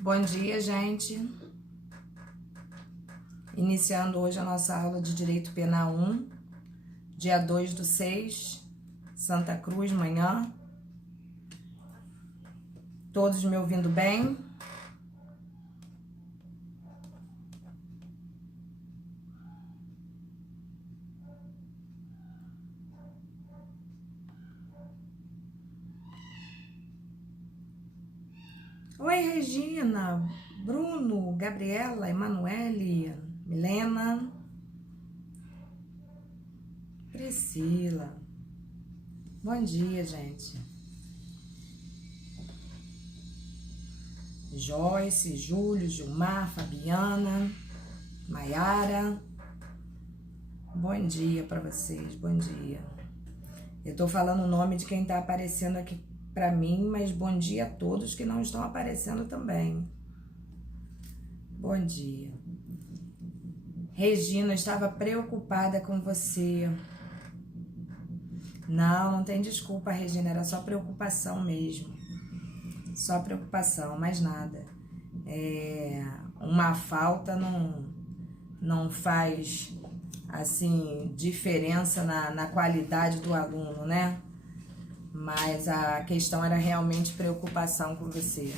Bom dia, gente. Iniciando hoje a nossa aula de Direito Penal 1, dia 2/6, Santa Cruz, manhã. Todos me ouvindo bem? Oi, Regina, Bruno, Gabriela, Emanuele, Milena, Priscila. Bom dia, gente. Joyce, Júlio, Gilmar, Fabiana, Maiara. Bom dia para vocês, bom dia. Eu tô falando o nome de quem tá aparecendo aqui para mim, mas bom dia a todos que não estão aparecendo também. Bom dia. Regina, estava preocupada com você. Não tem desculpa, Regina, era só preocupação mesmo. Só preocupação, mais nada. Uma falta não faz, assim, diferença na qualidade do aluno, né? Mas a questão era realmente preocupação com você.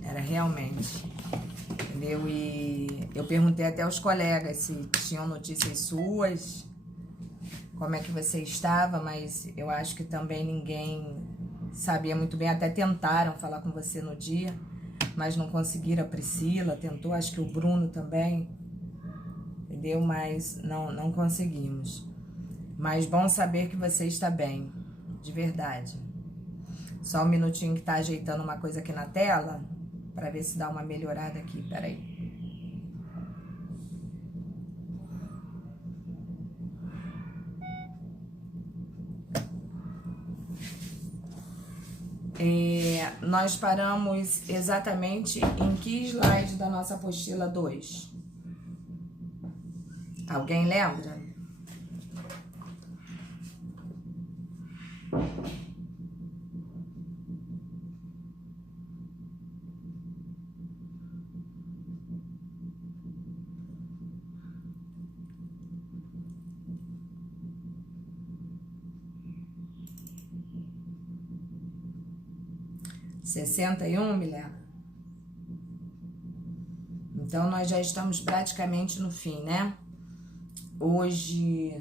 Era realmente. Entendeu? E eu perguntei até aos colegas se tinham notícias suas, como é que você estava, mas eu acho que também ninguém sabia muito bem. Até tentaram falar com você no dia, mas não conseguiram. A Priscila tentou, acho que o Bruno também, entendeu? Mas não conseguimos. Mas bom saber que você está bem, de verdade. Só um minutinho que tá ajeitando uma coisa aqui na tela, para ver se dá uma melhorada aqui, peraí. Nós paramos exatamente em que slide da nossa apostila 2? Alguém lembra? (61, Milena? Então, nós já estamos praticamente no fim, né? Hoje,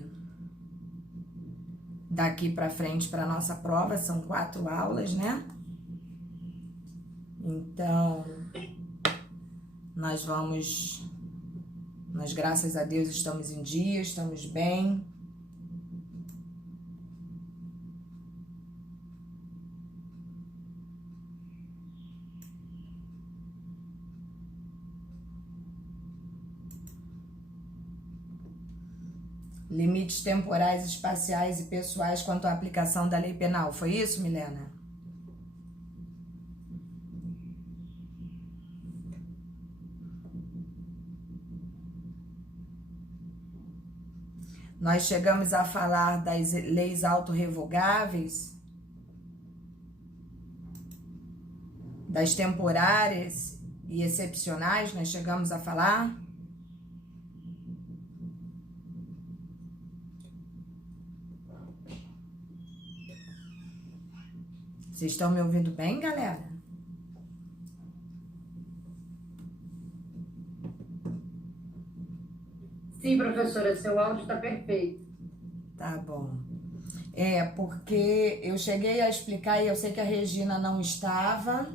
daqui pra frente, pra nossa prova, são 4 aulas, né? Então, nós, graças a Deus, estamos em dia, estamos bem. Limites temporais, espaciais e pessoais quanto à aplicação da lei penal. Foi isso, Milena? Nós chegamos a falar das leis autorrevogáveis, das temporárias e excepcionais, nós chegamos a falar? Vocês estão me ouvindo bem, galera? Sim, professora, seu áudio está perfeito. Tá bom. Porque eu cheguei a explicar e eu sei que a Regina não estava,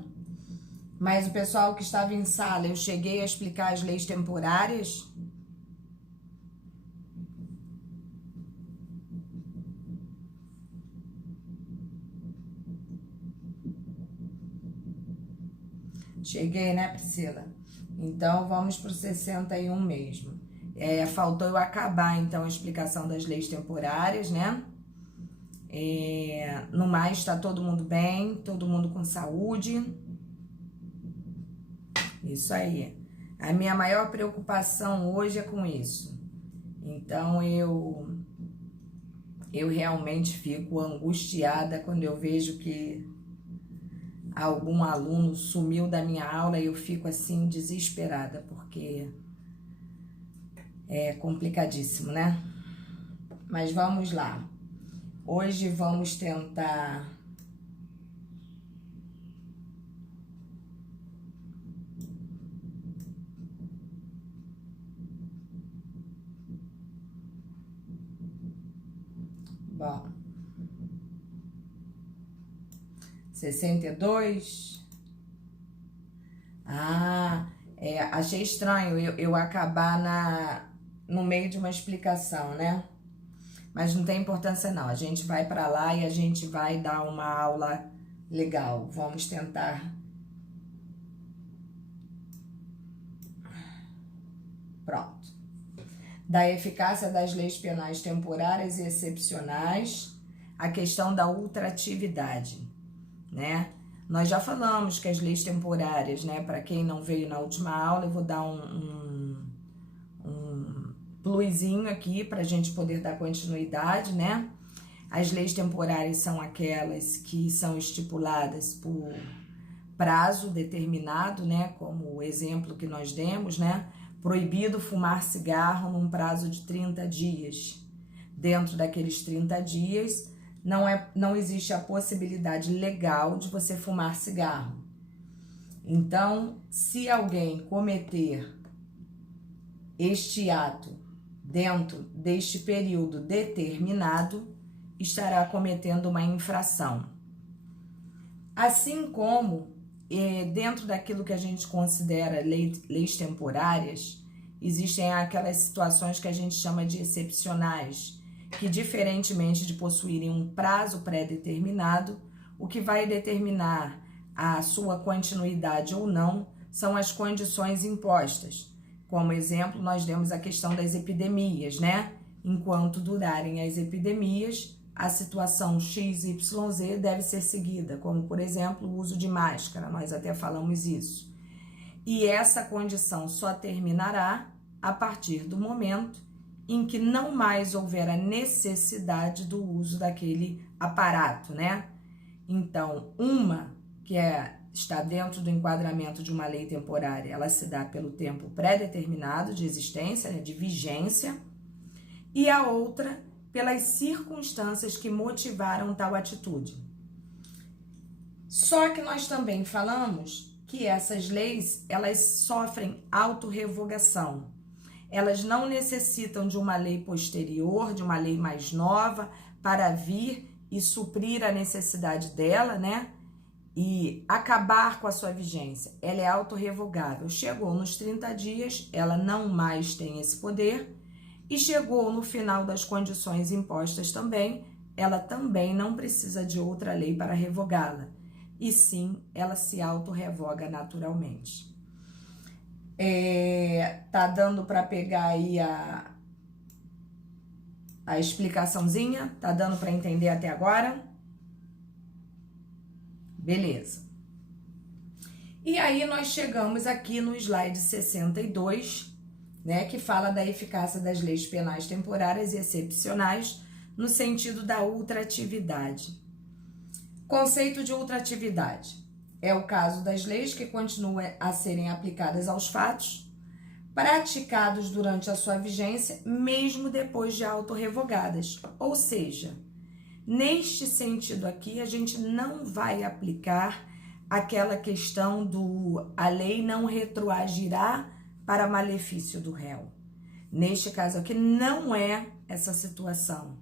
mas o pessoal que estava em sala, eu cheguei a explicar as leis temporárias. Cheguei, né, Priscila? Então, vamos pro 61 mesmo. Faltou eu acabar, então, a explicação das leis temporárias, né? No mais, tá todo mundo bem, todo mundo com saúde. Isso aí. A minha maior preocupação hoje é com isso. Então, eu realmente fico angustiada quando eu vejo que algum aluno sumiu da minha aula e eu fico assim desesperada, porque é complicadíssimo, né? Mas vamos lá. Hoje vamos tentar bom, 62. Achei estranho eu acabar no meio de uma explicação, né? Mas não tem importância não, a gente vai para lá e a gente vai dar uma aula legal. Vamos tentar. Pronto. Da eficácia das leis penais temporárias e excepcionais, a questão da ultratividade, né? Nós já falamos que as leis temporárias, né? Para quem não veio na última aula, eu vou dar um plusinho aqui para a gente poder dar continuidade, né? As leis temporárias são aquelas que são estipuladas por prazo determinado, né? Como o exemplo que nós demos, né? Proibido fumar cigarro num prazo de 30 dias. Dentro daqueles 30 dias, não existe a possibilidade legal de você fumar cigarro. Então, se alguém cometer este ato dentro deste período determinado, estará cometendo uma infração. Assim como, dentro daquilo que a gente considera leis temporárias, existem aquelas situações que a gente chama de excepcionais, que diferentemente de possuírem um prazo pré-determinado, o que vai determinar a sua continuidade ou não são as condições impostas. Como exemplo, nós demos a questão das epidemias, né? Enquanto durarem as epidemias, a situação XYZ deve ser seguida, como, por exemplo, o uso de máscara, nós até falamos isso. E essa condição só terminará a partir do momento em que não mais houver a necessidade do uso daquele aparato, né? Então, uma que está dentro do enquadramento de uma lei temporária, ela se dá pelo tempo pré-determinado de existência, né, de vigência, e a outra pelas circunstâncias que motivaram tal atitude. Só que nós também falamos que essas leis, elas sofrem autorrevogação. Elas não necessitam de uma lei posterior, de uma lei mais nova, para vir e suprir a necessidade dela, né? E acabar com a sua vigência. Ela é autorrevogável. Chegou nos 30 dias, ela não mais tem esse poder. E chegou no final das condições impostas também, ela também não precisa de outra lei para revogá-la. E sim, ela se autorrevoga naturalmente. Tá dando para pegar aí a explicaçãozinha? Tá dando para entender até agora? Beleza. E aí nós chegamos aqui no slide 62, né, que fala da eficácia das leis penais temporárias e excepcionais no sentido da ultratividade. Conceito de ultratividade é o caso das leis que continuam a serem aplicadas aos fatos praticados durante a sua vigência, mesmo depois de autorrevogadas. Ou seja, neste sentido aqui, a gente não vai aplicar aquela questão a lei não retroagirá para malefício do réu. Neste caso aqui, não é essa situação.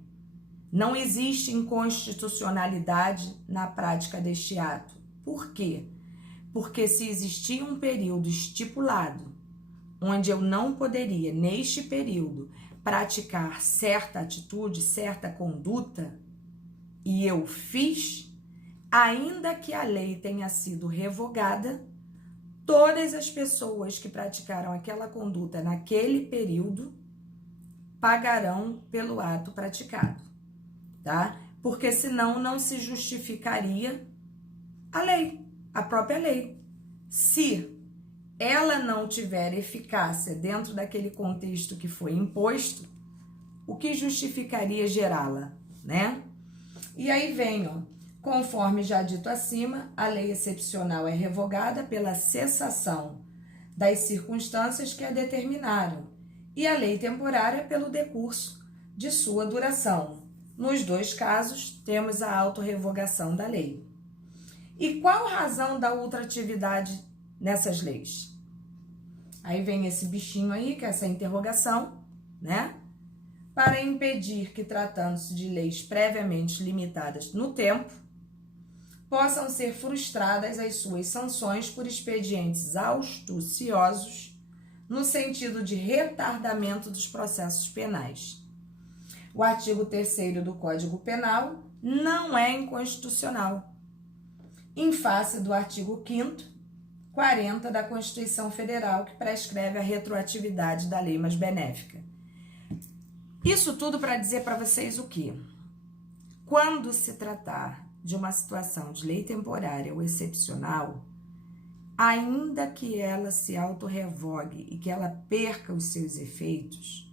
Não existe inconstitucionalidade na prática deste ato. Por quê? Porque se existia um período estipulado, onde eu não poderia, neste período, praticar certa atitude, certa conduta, e eu fiz, ainda que a lei tenha sido revogada, todas as pessoas que praticaram aquela conduta naquele período pagarão pelo ato praticado, tá? Porque senão não se justificaria a lei, a própria lei. Se ela não tiver eficácia dentro daquele contexto que foi imposto, o que justificaria gerá-la, né? E aí vem, ó, Conforme já dito acima, a lei excepcional é revogada pela cessação das circunstâncias que a determinaram e a lei temporária pelo decurso de sua duração. Nos dois casos, temos a autorrevogação da lei. E qual a razão da ultratividade nessas leis? Aí vem esse bichinho aí, que é essa interrogação, né? Para impedir que, tratando-se de leis previamente limitadas no tempo, possam ser frustradas as suas sanções por expedientes astuciosos no sentido de retardamento dos processos penais. O artigo 3º do Código Penal não é inconstitucional, em face do artigo 5º, 40 da Constituição Federal, que prescreve a retroatividade da lei mais benéfica. Isso tudo para dizer para vocês o quê? Quando se tratar de uma situação de lei temporária ou excepcional, ainda que ela se autorrevogue e que ela perca os seus efeitos,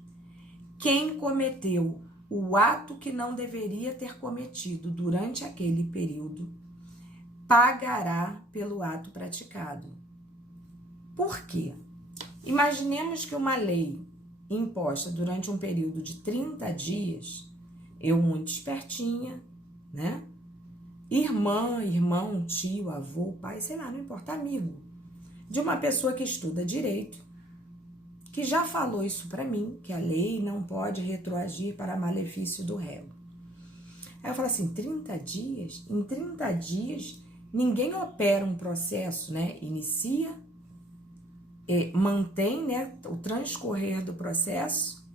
quem cometeu o ato que não deveria ter cometido durante aquele período pagará pelo ato praticado. Por quê? Imaginemos que uma lei imposta durante um período de 30 dias, eu muito espertinha, né? Irmã, irmão, tio, avô, pai, sei lá, não importa, amigo, de uma pessoa que estuda direito, que já falou isso para mim, que a lei não pode retroagir para malefício do réu. Aí eu falo assim, 30 dias? Em 30 dias, ninguém opera um processo, né? Inicia, mantém, né, o transcorrer do processo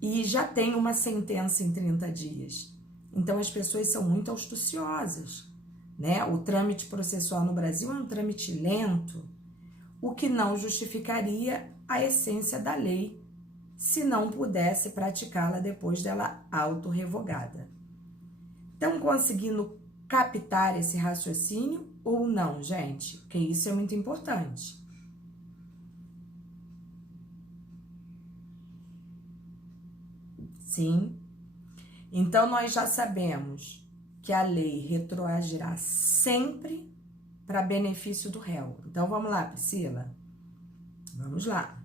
e já tem uma sentença em 30 dias. Então, as pessoas são muito astuciosas, né? O trâmite processual no Brasil é um trâmite lento, o que não justificaria a essência da lei se não pudesse praticá-la depois dela autorrevogada. Estão conseguindo captar esse raciocínio ou não, gente? Porque isso é muito importante. Sim. Então, nós já sabemos que a lei retroagirá sempre para benefício do réu. Então, vamos lá, Priscila? Vamos lá.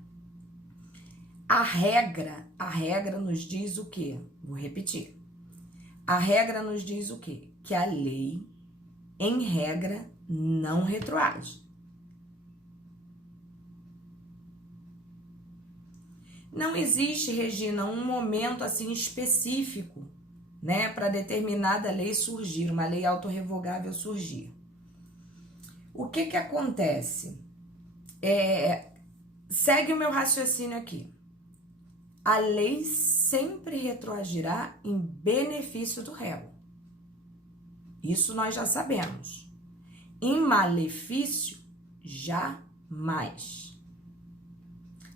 A regra nos diz o quê? Vou repetir. A regra nos diz o quê? Que a lei, em regra, não retroage. Não existe, Regina, um momento assim específico, né, para determinada lei surgir, uma lei autorrevogável surgir. O que acontece? Segue o meu raciocínio aqui. A lei sempre retroagirá em benefício do réu. Isso nós já sabemos. Em malefício, jamais.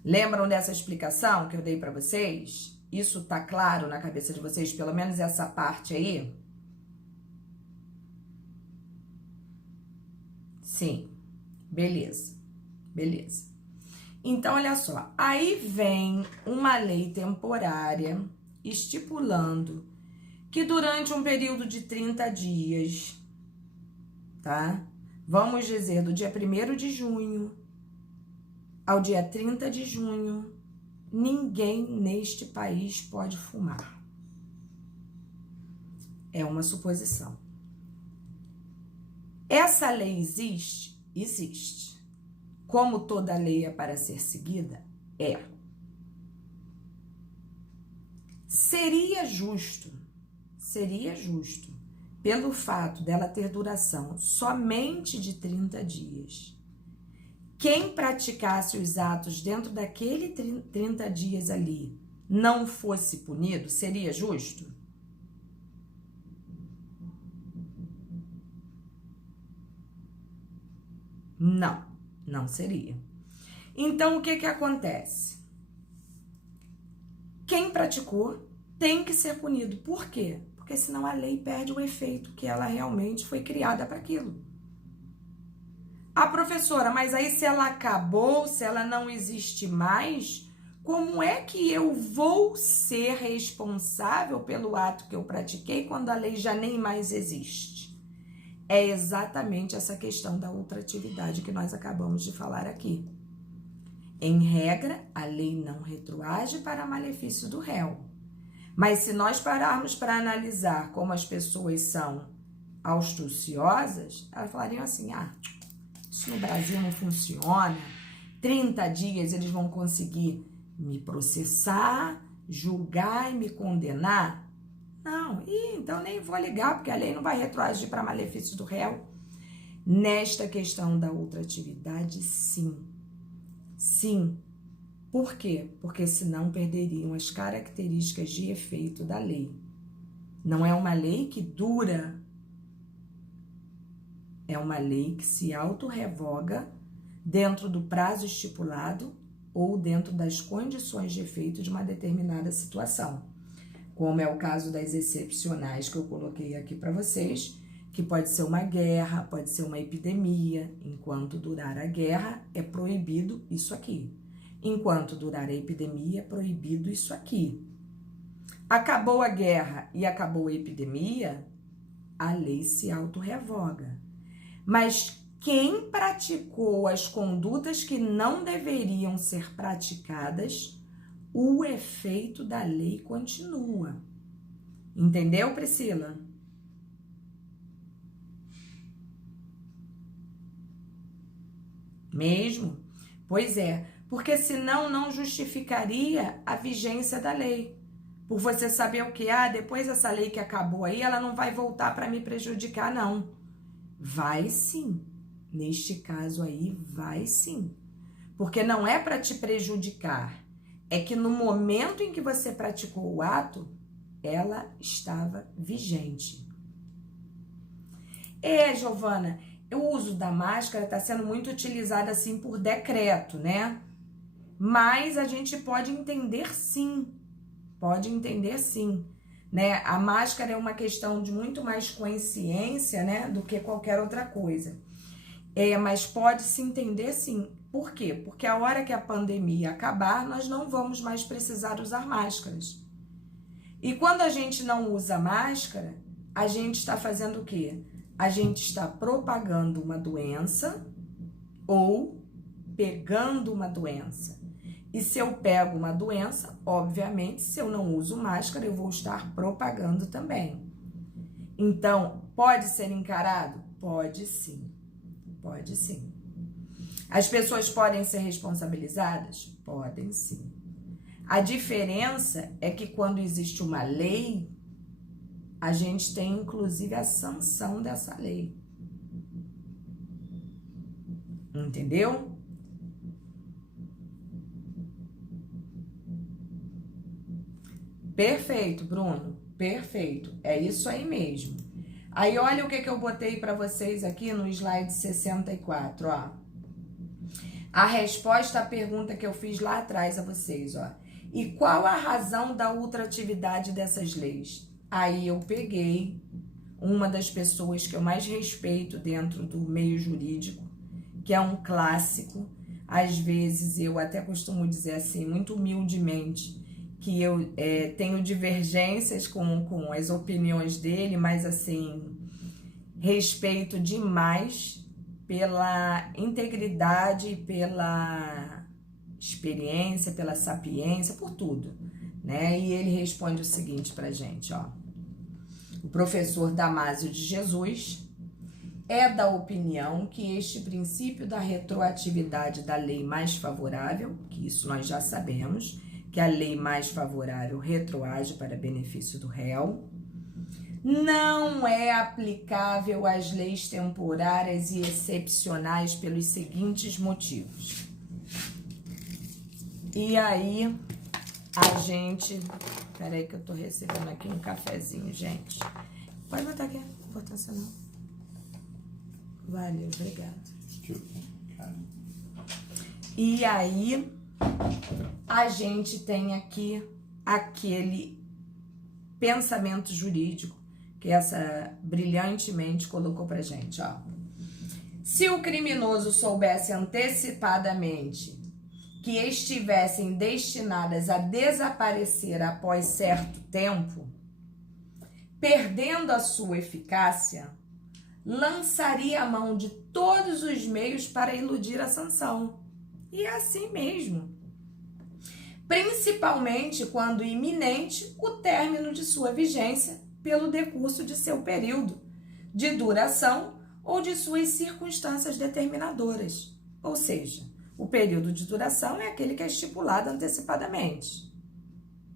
Lembram dessa explicação que eu dei para vocês? Isso tá claro na cabeça de vocês, pelo menos essa parte aí? Sim. Beleza. Beleza. Então, olha só. Aí vem uma lei temporária estipulando que durante um período de 30 dias, tá? Vamos dizer, do dia 1º de junho ao dia 30 de junho, ninguém neste país pode fumar. É uma suposição. Essa lei existe? Existe. Como toda lei é para ser seguida? É. Seria justo, pelo fato dela ter duração somente de 30 dias, quem praticasse os atos dentro daquele 30 dias ali não fosse punido, seria justo? Não, não seria. Então, o que acontece? Quem praticou tem que ser punido. Por quê? Porque senão a lei perde o efeito que ela realmente foi criada para aquilo. Ah, professora, mas aí se ela acabou, se ela não existe mais, como é que eu vou ser responsável pelo ato que eu pratiquei quando a lei já nem mais existe? é exatamente essa questão da ultratividade que nós acabamos de falar aqui. Em regra, a lei não retroage para malefício do réu. Mas se nós pararmos para analisar como as pessoas são astuciosas, elas falariam assim, isso no Brasil não funciona, 30 dias eles vão conseguir me processar, julgar e me condenar? Não, então nem vou ligar, porque a lei não vai retroagir para malefício do réu. Nesta questão da ultratividade, sim. Sim. Por quê? Porque senão perderiam as características de efeito da lei. Não é uma lei que dura, é uma lei que se autorrevoga dentro do prazo estipulado ou dentro das condições de efeito de uma determinada situação. Como é o caso das excepcionais que eu coloquei aqui para vocês, que pode ser uma guerra, pode ser uma epidemia. Enquanto durar a guerra, é proibido isso aqui. Enquanto durar a epidemia, é proibido isso aqui. Acabou a guerra e acabou a epidemia, a lei se autorrevoga. Mas quem praticou as condutas que não deveriam ser praticadas, o efeito da lei continua. Entendeu, Priscila? Mesmo? Pois é, porque senão não justificaria a vigência da lei. Por você saber o que? Depois dessa lei que acabou aí, ela não vai voltar para me prejudicar, não. Vai sim. Neste caso aí, vai sim. Porque não é para te prejudicar. É que no momento em que você praticou o ato, ela estava vigente. Giovana, o uso da máscara está sendo muito utilizado assim por decreto, né? Mas a gente pode entender sim. Pode entender sim. Né? A máscara é uma questão de muito mais consciência, né, do que qualquer outra coisa. Mas pode se entender sim. Por quê? Porque a hora que a pandemia acabar, nós não vamos mais precisar usar máscaras. E quando a gente não usa máscara, a gente está fazendo o quê? A gente está propagando uma doença ou pegando uma doença. E se eu pego uma doença, obviamente, se eu não uso máscara, eu vou estar propagando também. Então, pode ser encarado? Pode sim. Pode sim. As pessoas podem ser responsabilizadas? Podem sim. A diferença é que quando existe uma lei, a gente tem inclusive a sanção dessa lei. Entendeu? Perfeito, Bruno. Perfeito. É isso aí mesmo. Aí, olha o que eu botei para vocês aqui no slide 64, ó. A resposta à pergunta que eu fiz lá atrás a vocês, ó. E qual a razão da ultratividade dessas leis? Aí eu peguei uma das pessoas que eu mais respeito dentro do meio jurídico, que é um clássico. Às vezes eu até costumo dizer assim, muito humildemente, que eu tenho divergências com as opiniões dele, mas assim, respeito demais pela integridade, pela experiência, pela sapiência, por tudo, né? E ele responde o seguinte pra gente, ó. O professor Damásio de Jesus é da opinião que este princípio da retroatividade da lei mais favorável, que isso nós já sabemos, que a lei mais favorável retroage para benefício do réu, não é aplicável às leis temporárias e excepcionais pelos seguintes motivos. E aí, a gente... Peraí que eu tô recebendo aqui um cafezinho, gente. Pode botar aqui, importância não. Valeu, obrigada. E aí, a gente tem aqui aquele pensamento jurídico que essa brilhantemente colocou pra gente, ó. Se o criminoso soubesse antecipadamente que estivessem destinadas a desaparecer após certo tempo, perdendo a sua eficácia, lançaria a mão de todos os meios para iludir a sanção. E é assim mesmo. Principalmente quando iminente o término de sua vigência pelo decurso de seu período de duração ou de suas circunstâncias determinadoras. Ou seja, o período de duração é aquele que é estipulado antecipadamente.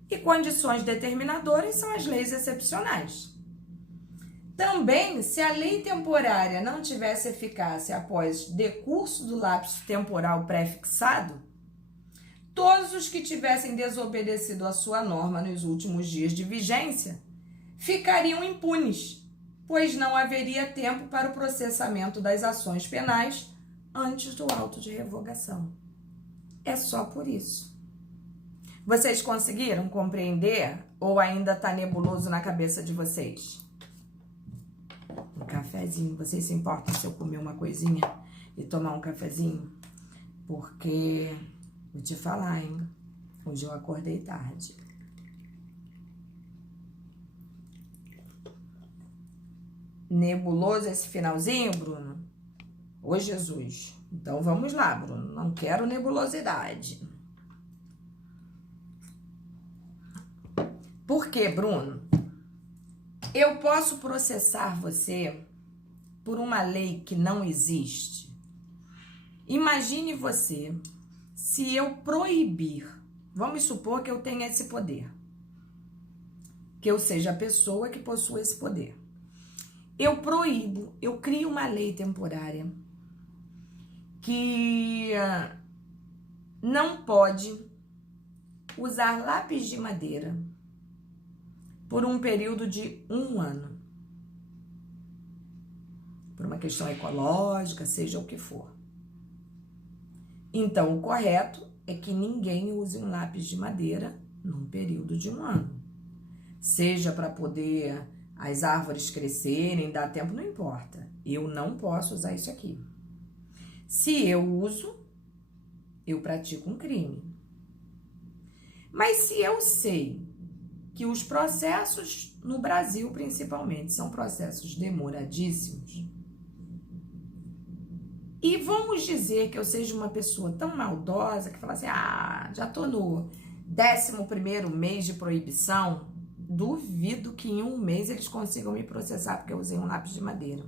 E condições determinadoras são as leis excepcionais. Também, se a lei temporária não tivesse eficácia após decurso do lapso temporal pré-fixado, todos os que tivessem desobedecido a sua norma nos últimos dias de vigência ficariam impunes, pois não haveria tempo para o processamento das ações penais antes do auto de revogação. É só por isso. Vocês conseguiram compreender ou ainda está nebuloso na cabeça de vocês? Um cafezinho. Vocês se importam se eu comer uma coisinha e tomar um cafezinho? Porque, vou te falar, hein? Hoje eu acordei tarde. Nebuloso esse finalzinho, Bruno? Ô, Jesus. Então, vamos lá, Bruno. Não quero nebulosidade. Por quê, Bruno? Eu posso processar você por uma lei que não existe? Imagine você, se eu proibir, vamos supor que eu tenha esse poder, que eu seja a pessoa que possua esse poder. Eu proíbo, eu crio uma lei temporária que não pode usar lápis de madeira por um período de 1 ano. Por uma questão ecológica, seja o que for. Então, o correto é que ninguém use um lápis de madeira num período de 1 ano. Seja para poder as árvores crescerem, dar tempo, não importa. Eu não posso usar isso aqui. Se eu uso, eu pratico um crime. Mas se eu sei que os processos no Brasil, principalmente, são processos demoradíssimos, e vamos dizer que eu seja uma pessoa tão maldosa que fala assim, já tô no 11º mês de proibição, duvido que em 1 mês eles consigam me processar porque eu usei um lápis de madeira.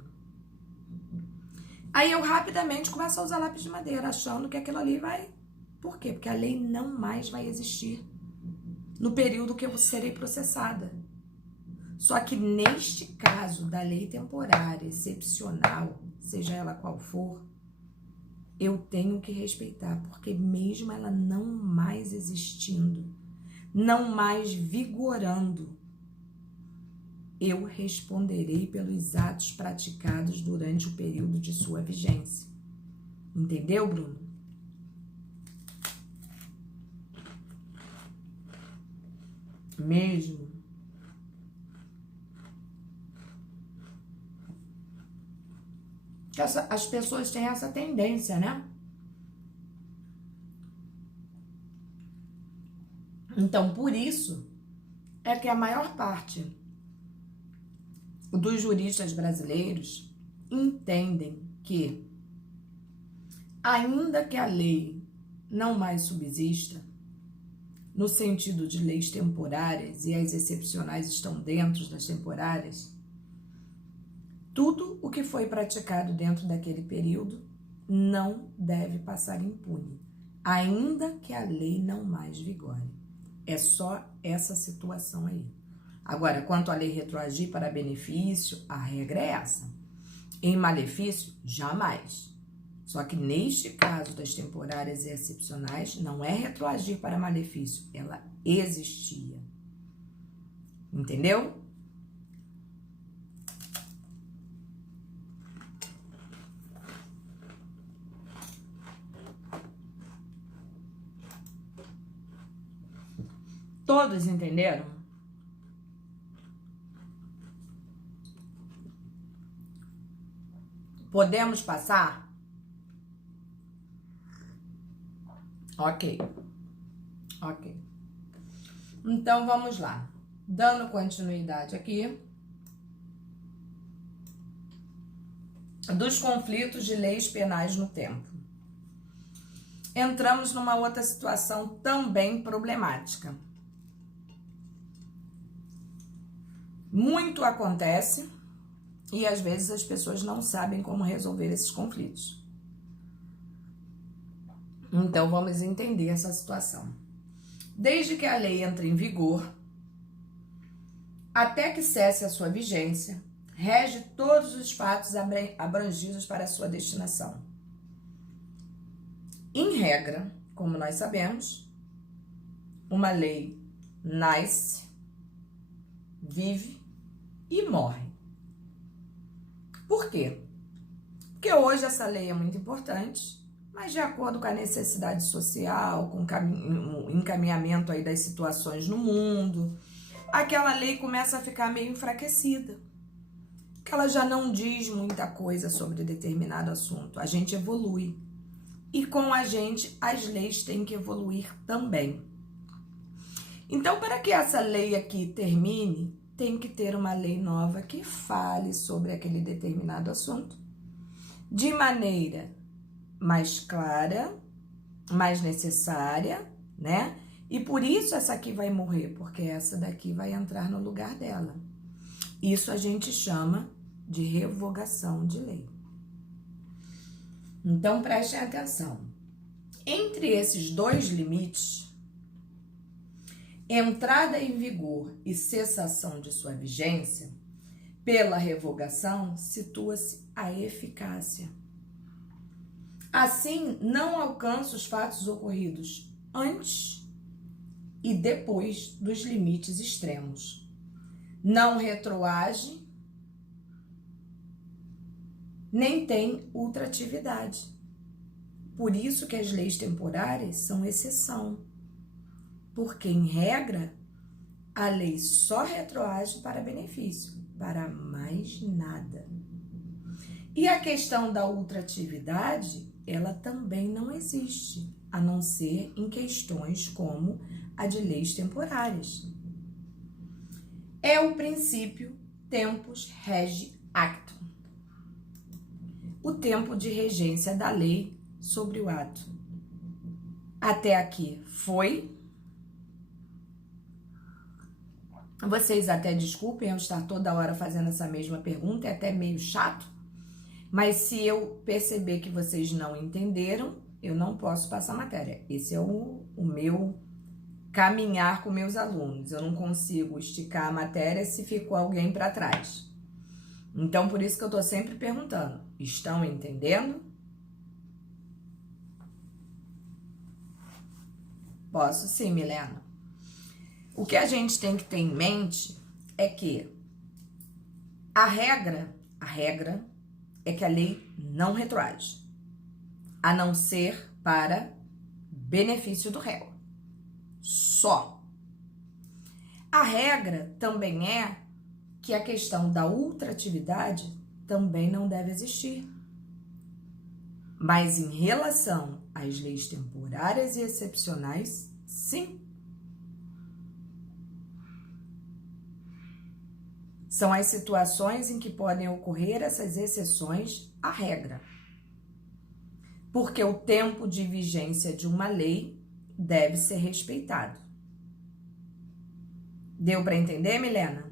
Aí eu rapidamente começo a usar lápis de madeira, achando que aquilo ali vai... Por quê? Porque a lei não mais vai existir no período que eu serei processada. Só que neste caso da lei temporária, excepcional, seja ela qual for, eu tenho que respeitar, porque mesmo ela não mais existindo, não mais vigorando, eu responderei pelos atos praticados durante o período de sua vigência. Entendeu, Bruno? Mesmo que as pessoas têm essa tendência, né? Então, por isso é que a maior parte dos juristas brasileiros entendem que, ainda que a lei não mais subsista, no sentido de leis temporárias, e as excepcionais estão dentro das temporárias, tudo o que foi praticado dentro daquele período não deve passar impune, ainda que a lei não mais vigore. É só essa situação aí. Agora, quanto à lei retroagir para benefício, a regra é essa. Em malefício, jamais. Só que neste caso das temporárias e excepcionais, não é retroagir para malefício, ela existia. Entendeu? Todos entenderam? Podemos passar? Ok. Então, vamos lá. Dando continuidade aqui. dos conflitos de leis penais no tempo. Entramos numa outra situação também problemática. Muito acontece e às vezes as pessoas não sabem como resolver esses conflitos. Então vamos entender essa situação. Desde que a lei entre em vigor, até que cesse a sua vigência, rege todos os fatos abrangidos para a sua destinação. Em regra, como nós sabemos, uma lei nasce, vive e morre. Por quê? Porque hoje essa lei é muito importante, mas de acordo com a necessidade social, com o encaminhamento aí das situações no mundo, aquela lei começa a ficar meio enfraquecida. Que ela já não diz muita coisa sobre determinado assunto. A gente evolui. E com a gente, as leis têm que evoluir também. Então, para que essa lei aqui termine, tem que ter uma lei nova que fale sobre aquele determinado assunto de maneira mais clara, mais necessária, né? E por isso essa aqui vai morrer, porque essa daqui vai entrar no lugar dela. Isso a gente chama de revogação de lei. Então, prestem atenção. Entre esses dois limites, entrada em vigor e cessação de sua vigência, pela revogação, situa-se a eficácia. Assim, não alcança os fatos ocorridos antes e depois dos limites extremos. Não retroage, nem tem ultratividade. Por isso que as leis temporárias são exceção. Porque, em regra, a lei só retroage para benefício, para mais nada. E a questão da ultratividade, ela também não existe, a não ser em questões como a de leis temporárias. É o princípio tempus regi actum, o tempo de regência da lei sobre o ato. Até aqui foi. Vocês até desculpem eu estar toda hora fazendo essa mesma pergunta, é até meio chato, mas se eu perceber que vocês não entenderam, eu não posso passar matéria. Esse é o meu caminhar com meus alunos. Eu não consigo esticar a matéria se ficou alguém para trás. Então, por isso que eu tô sempre perguntando, estão entendendo? Posso sim, Milena. O que a gente tem que ter em mente é que a regra é que a lei não retroage, a não ser para benefício do réu. Só. A regra também é que a questão da ultratividade também não deve existir. Mas em relação às leis temporárias e excepcionais, sim. São as situações em que podem ocorrer essas exceções à regra. Porque o tempo de vigência de uma lei deve ser respeitado. Deu para entender, Milena?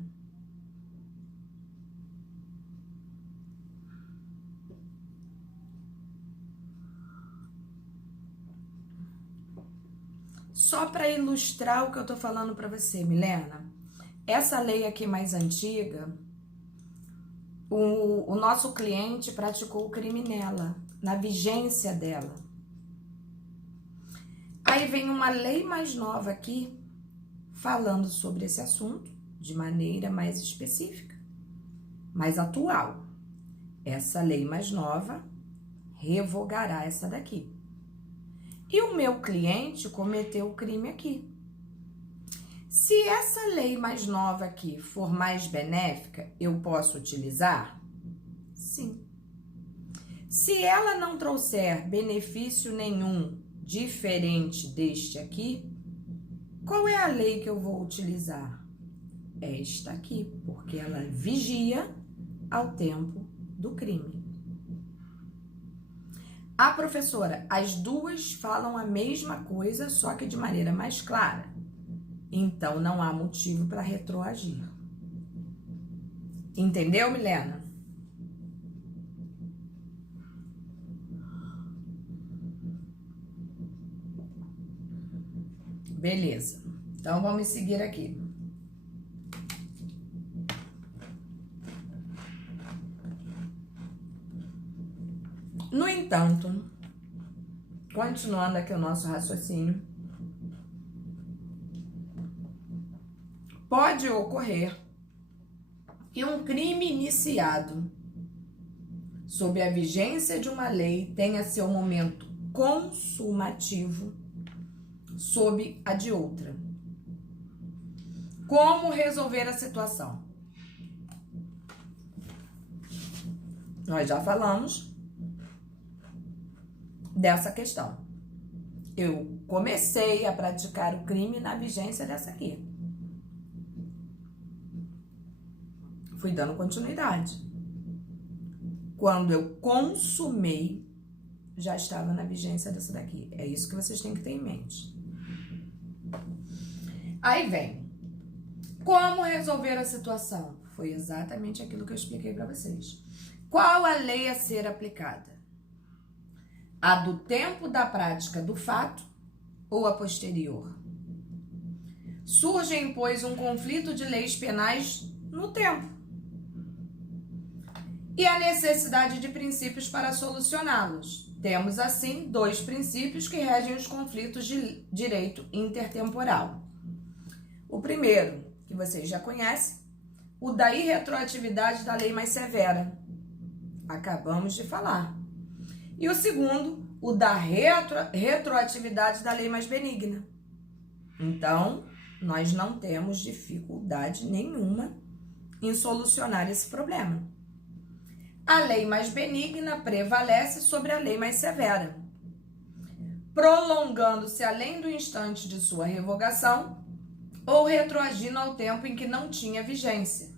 Só para ilustrar o que eu tô falando para você, Milena, essa lei aqui mais antiga, o nosso cliente praticou o crime nela, na vigência dela. Aí vem uma lei mais nova aqui, falando sobre esse assunto, de maneira mais específica, mais atual. Essa lei mais nova revogará essa daqui. E o meu cliente cometeu o crime aqui. Se essa lei mais nova aqui for mais benéfica, eu posso utilizar? Sim. Se ela não trouxer benefício nenhum diferente deste aqui, qual é a lei que eu vou utilizar? Esta aqui, porque ela vigia ao tempo do crime. Ah, professora, as duas falam a mesma coisa, só que de maneira mais clara. Então, não há motivo para retroagir. Entendeu, Milena? Beleza. Então, vamos seguir aqui. No entanto, continuando aqui o nosso raciocínio, pode ocorrer que um crime iniciado sob a vigência de uma lei tenha seu momento consumativo sob a de outra. Como resolver a situação? Nós já falamos dessa questão. Eu comecei a praticar o crime na vigência dessa aqui. Fui dando continuidade. Quando eu consumei, já estava na vigência dessa daqui. É isso que vocês têm que ter em mente. Aí vem. Como resolver a situação? Foi exatamente aquilo que eu expliquei para vocês. Qual a lei a ser aplicada? A do tempo da prática do fato ou a posterior? Surge, pois, um conflito de leis penais no tempo e a necessidade de princípios para solucioná-los. Temos, assim, dois princípios que regem os conflitos de direito intertemporal. O primeiro, que vocês já conhecem, o da irretroatividade da lei mais severa. Acabamos de falar. E o segundo, o da retroatividade da lei mais benigna. Então, nós não temos dificuldade nenhuma em solucionar esse problema. A lei mais benigna prevalece sobre a lei mais severa, prolongando-se além do instante de sua revogação ou retroagindo ao tempo em que não tinha vigência.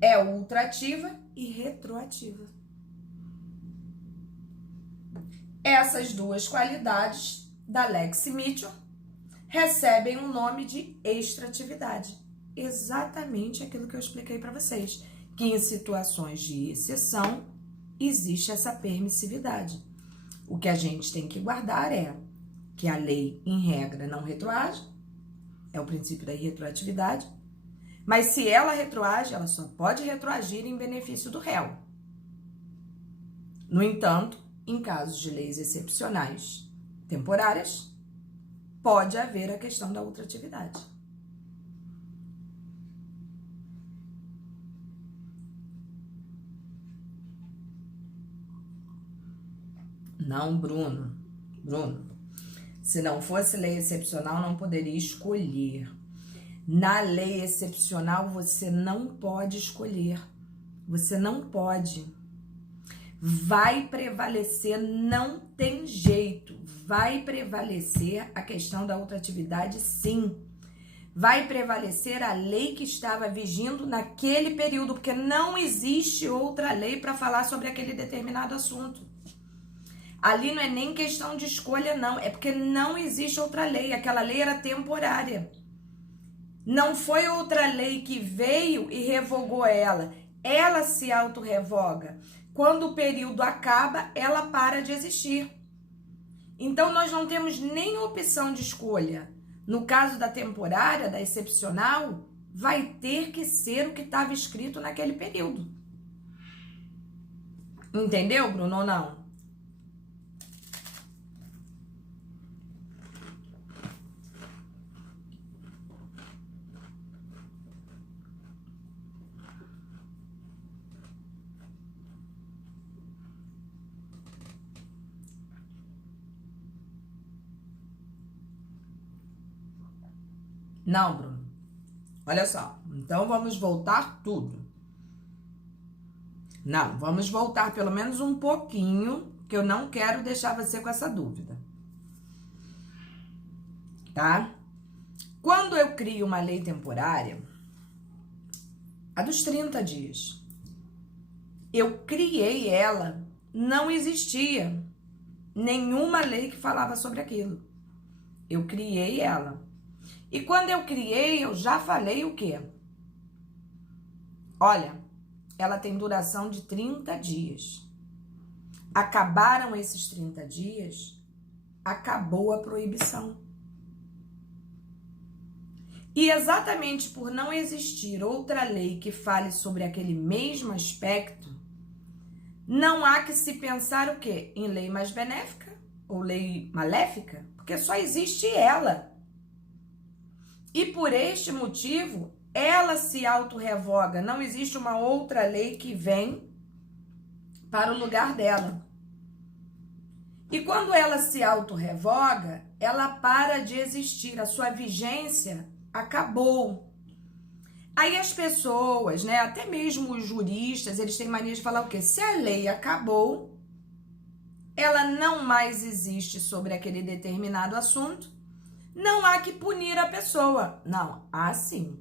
É ultrativa e retroativa. Essas duas qualidades da lex Mitchell recebem o nome de extratividade. Exatamente aquilo que eu expliquei para vocês, que em situações de exceção existe essa permissividade. O que a gente tem que guardar é que a lei, em regra, não retroage, é o princípio da irretroatividade, mas se ela retroage, ela só pode retroagir em benefício do réu. No entanto, em casos de leis excepcionais temporárias, pode haver a questão da ultratividade. Não, Bruno. Se não fosse lei excepcional, não poderia escolher. Na lei excepcional, você não pode escolher. Você não pode. Vai prevalecer, não tem jeito. Vai prevalecer a questão da ultratividade, sim. Vai prevalecer a lei que estava vigindo naquele período, porque não existe outra lei para falar sobre aquele determinado assunto. Ali não é nem questão de escolha, não. É porque não existe outra lei. Aquela lei era temporária. Não foi outra lei que veio e revogou ela. Ela se autorrevoga. Quando o período acaba, ela para de existir. Então, nós não temos nem opção de escolha. No caso da temporária, da excepcional, vai ter que ser o que estava escrito naquele período. Entendeu, Bruno, ou não? Não, Bruno. Olha só. Então, vamos voltar tudo. Não, vamos voltar pelo menos um pouquinho, que eu não quero deixar você com essa dúvida. Tá? Quando eu crio uma lei temporária, a dos 30 dias, eu criei ela, não existia. nenhuma lei que falava sobre aquilo. Eu criei ela. E quando eu criei, eu já falei o quê? Olha, ela tem duração de 30 dias. Acabaram esses 30 dias, acabou a proibição. E exatamente por não existir outra lei que fale sobre aquele mesmo aspecto, não há que se pensar o quê? Em lei mais benéfica ou lei maléfica, porque só existe ela. E por este motivo, ela se autorrevoga. Não existe uma outra lei que vem para o lugar dela. E quando ela se autorrevoga, ela para de existir, a sua vigência acabou. Aí as pessoas, né, até mesmo os juristas, eles têm mania de falar o quê? Se a lei acabou, ela não mais existe sobre aquele determinado assunto, não há que punir a pessoa. Não, há sim.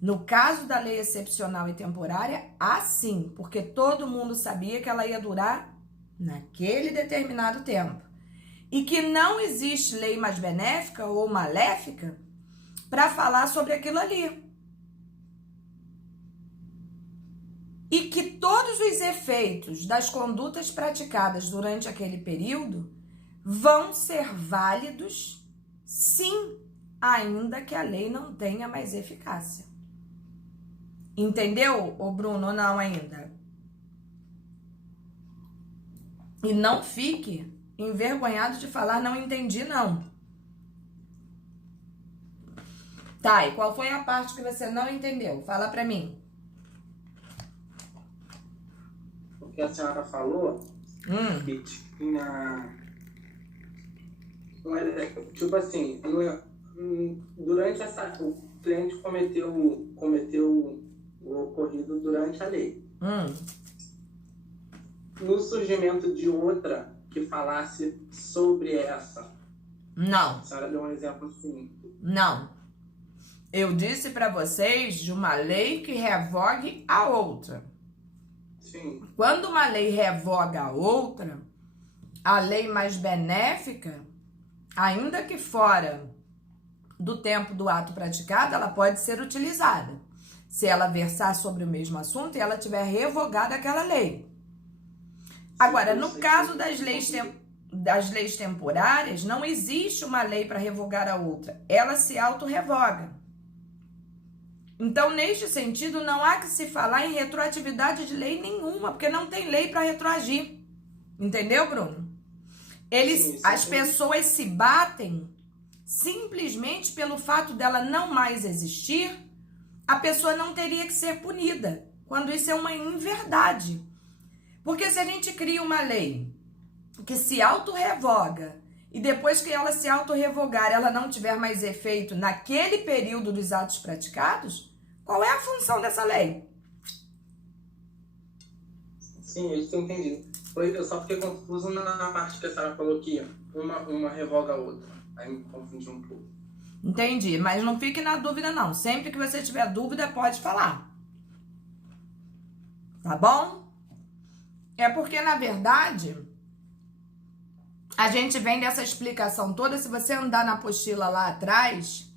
No caso da lei excepcional e temporária, há sim, porque todo mundo sabia que ela ia durar naquele determinado tempo. E que não existe lei mais benéfica ou maléfica para falar sobre aquilo ali. E que todos os efeitos das condutas praticadas durante aquele período vão ser válidos, sim, ainda que a lei não tenha mais eficácia. Entendeu, ô Bruno, ou não ainda? E não fique envergonhado de falar não entendi, não. Tá, e qual foi a parte que você não entendeu? Fala pra mim. O que a senhora falou, que tinha... Tipo assim, durante essa... O cliente cometeu o ocorrido durante a lei. No surgimento de outra que falasse sobre essa. Não. A senhora deu um exemplo assim. Não. Eu disse para vocês de uma lei que revogue a outra. Sim. Quando uma lei revoga a outra, a lei mais benéfica, ainda que fora do tempo do ato praticado, ela pode ser utilizada. Se ela versar sobre o mesmo assunto e ela tiver revogado aquela lei. Agora, no caso das leis temporárias, não existe uma lei para revogar a outra. Ela se autorrevoga. Então, neste sentido, não há que se falar em retroatividade de lei nenhuma, porque não tem lei para retroagir. Entendeu, Bruno? As pessoas se batem simplesmente pelo fato dela não mais existir, a pessoa não teria que ser punida, quando isso é uma inverdade. Porque se a gente cria uma lei que se autorrevoga e depois que ela se autorrevogar, ela não tiver mais efeito naquele período dos atos praticados, qual é a função dessa lei? Sim, isso eu entendi. Eu só fiquei confuso na parte que a senhora falou que uma revoga a outra. Aí me confundi um pouco. Entendi, mas não fique na dúvida não. Sempre que você tiver dúvida, pode falar. Tá bom? É porque, na verdade, a gente vem dessa explicação toda. Se você andar na apostila lá atrás,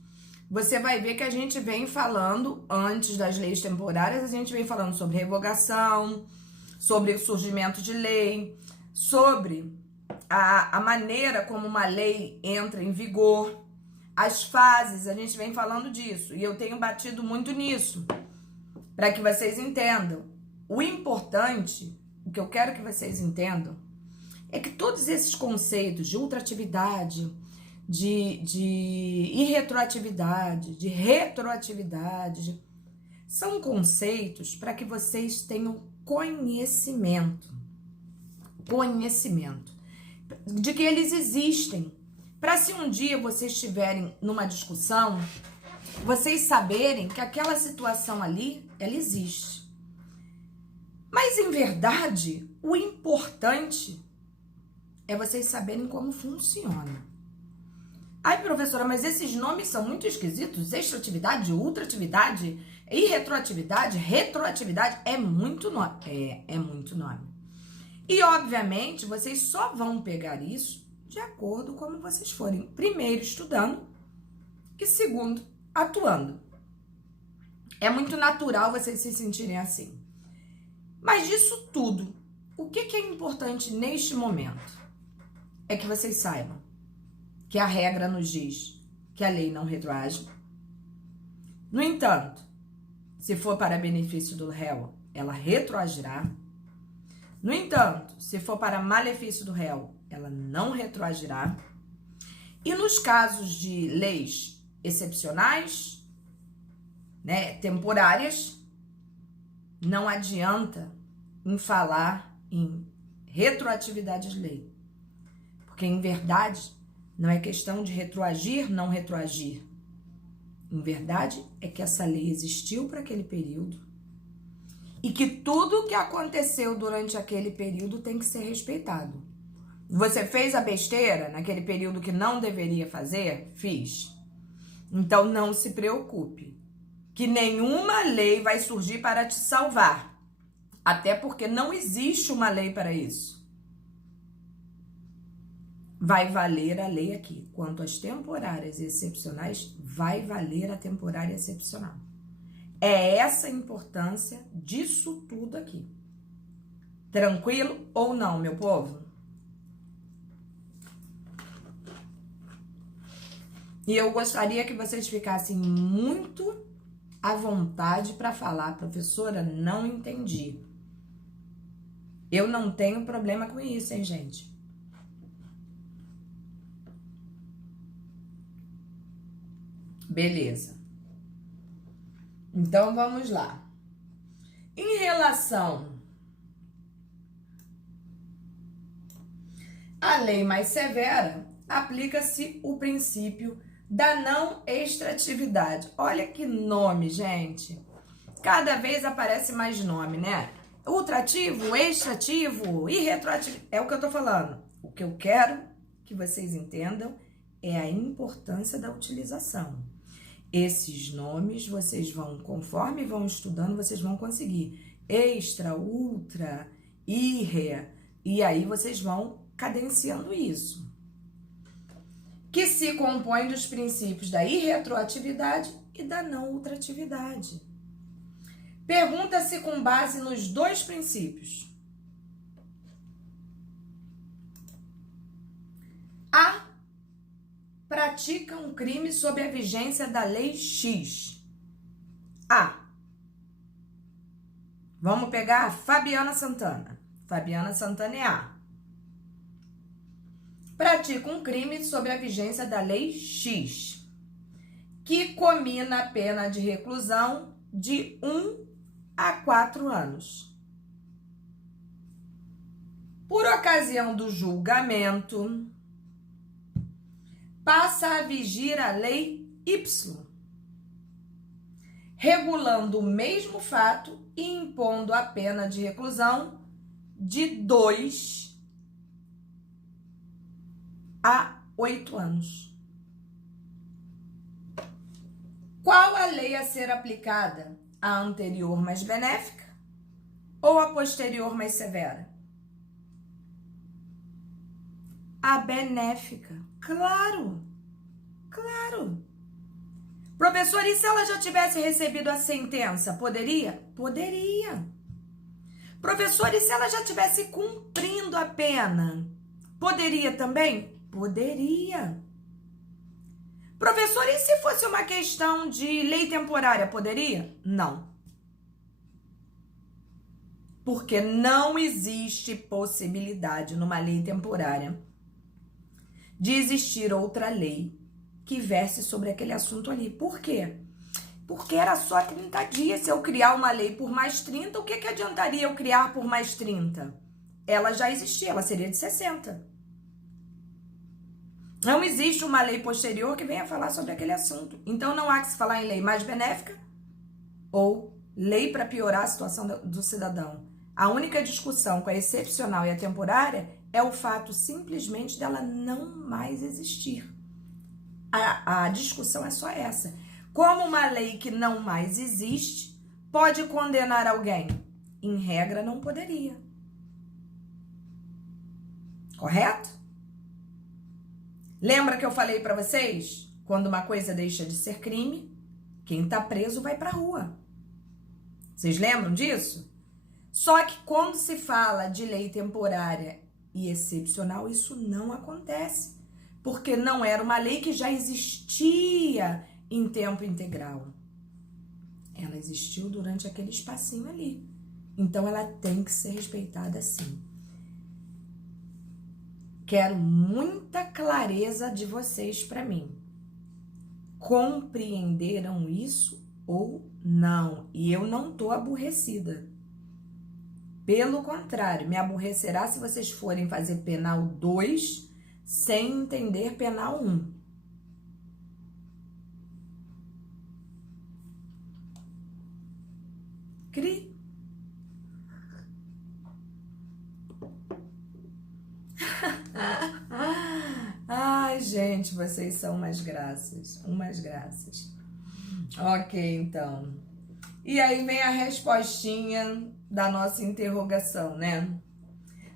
você vai ver que a gente vem falando, antes das leis temporárias, a gente vem falando sobre revogação, sobre o surgimento de lei, sobre a maneira como uma lei entra em vigor, as fases, a gente vem falando disso. E eu tenho batido muito nisso, para que vocês entendam. O importante... O que eu quero que vocês entendam é que todos esses conceitos de ultratividade, de irretroatividade, de retroatividade, são conceitos para que vocês tenham conhecimento de que eles existem. Para se um dia vocês estiverem numa discussão, vocês saberem que aquela situação ali, ela existe. Mas, em verdade, o importante é vocês saberem como funciona. Ai, professora, mas esses nomes são muito esquisitos. Extratividade, ultratividade, irretroatividade, retroatividade. É muito nome. É muito nome. E, obviamente, vocês só vão pegar isso de acordo com como vocês forem, primeiro, estudando e, segundo, atuando. É muito natural vocês se sentirem assim. Mas disso tudo, o que é importante neste momento? É que vocês saibam que a regra nos diz que a lei não retroage. No entanto, se for para benefício do réu, ela retroagirá. No entanto, se for para malefício do réu, ela não retroagirá. E nos casos de leis excepcionais, né, temporárias, não adianta em falar em retroatividade de lei. Porque, em verdade, não é questão de retroagir, não retroagir. Em verdade, é que essa lei existiu para aquele período e que tudo que aconteceu durante aquele período tem que ser respeitado. Você fez a besteira naquele período que não deveria fazer? Fiz. Então, não se preocupe, que nenhuma lei vai surgir para te salvar. Até porque não existe uma lei para isso. Vai valer a lei aqui. Quanto às temporárias e excepcionais, vai valer a temporária excepcional. É essa a importância disso tudo aqui. Tranquilo ou não, meu povo? E eu gostaria que vocês ficassem muito à vontade para falar, professora, não entendi. Eu não tenho problema com isso, hein, gente? Beleza. Então, vamos lá. Em relação à lei mais severa, aplica-se o princípio da não extratividade. Olha que nome, gente. Cada vez aparece mais nome, né? Ultrativo, extrativo e retroativo. É o que eu tô falando. O que eu quero que vocês entendam é a importância da utilização. Esses nomes vocês vão, conforme vão estudando, vocês vão conseguir. Extra, ultra, irre, e aí vocês vão cadenciando isso. Que se compõe dos princípios da irretroatividade e da não ultratividade. Pergunta-se com base nos dois princípios. A pratica um crime sob a vigência da lei X. A. Vamos pegar a Fabiana Santana. Fabiana Santana é A. Pratica um crime sob a vigência da lei X, que comina a pena de reclusão de 1 a 4 anos. Por ocasião do julgamento, passa a vigir a lei Y, regulando o mesmo fato e impondo a pena de reclusão de 2 a 8 anos. Qual a lei a ser aplicada? A anterior mais benéfica ou a posterior mais severa? A benéfica. Claro, claro. Professor, e se ela já tivesse recebido a sentença? Poderia? Poderia. Professor, e se ela já tivesse cumprindo a pena? Poderia também? Poderia. Professor, e se fosse uma questão de lei temporária? Poderia? Não. Porque não existe possibilidade numa lei temporária de existir outra lei que verse sobre aquele assunto ali. Por quê? Porque era só 30 dias. Se eu criar uma lei por mais 30, o que adiantaria eu criar por mais 30? Ela já existia, ela seria de 60. Não existe uma lei posterior que venha falar sobre aquele assunto. Então, não há que se falar em lei mais benéfica ou lei para piorar a situação do cidadão. A única discussão com a excepcional e a temporária é o fato simplesmente dela não mais existir. A discussão é só essa. Como uma lei que não mais existe pode condenar alguém? Em regra, não poderia. Correto? Lembra que eu falei para vocês? Quando uma coisa deixa de ser crime, quem tá preso vai pra rua. Vocês lembram disso? Só que quando se fala de lei temporária e excepcional, isso não acontece. Porque não era uma lei que já existia em tempo integral. Ela existiu durante aquele espacinho ali. Então, ela tem que ser respeitada sim. Quero muita clareza de vocês para mim. Compreenderam isso ou não? E eu não tô aborrecida. Pelo contrário, me aborrecerá se vocês forem fazer penal 2 sem entender penal 1. Cri. Ai, gente, vocês são umas graças. Umas graças. Ok, então. E aí vem a respostinha da nossa interrogação, né?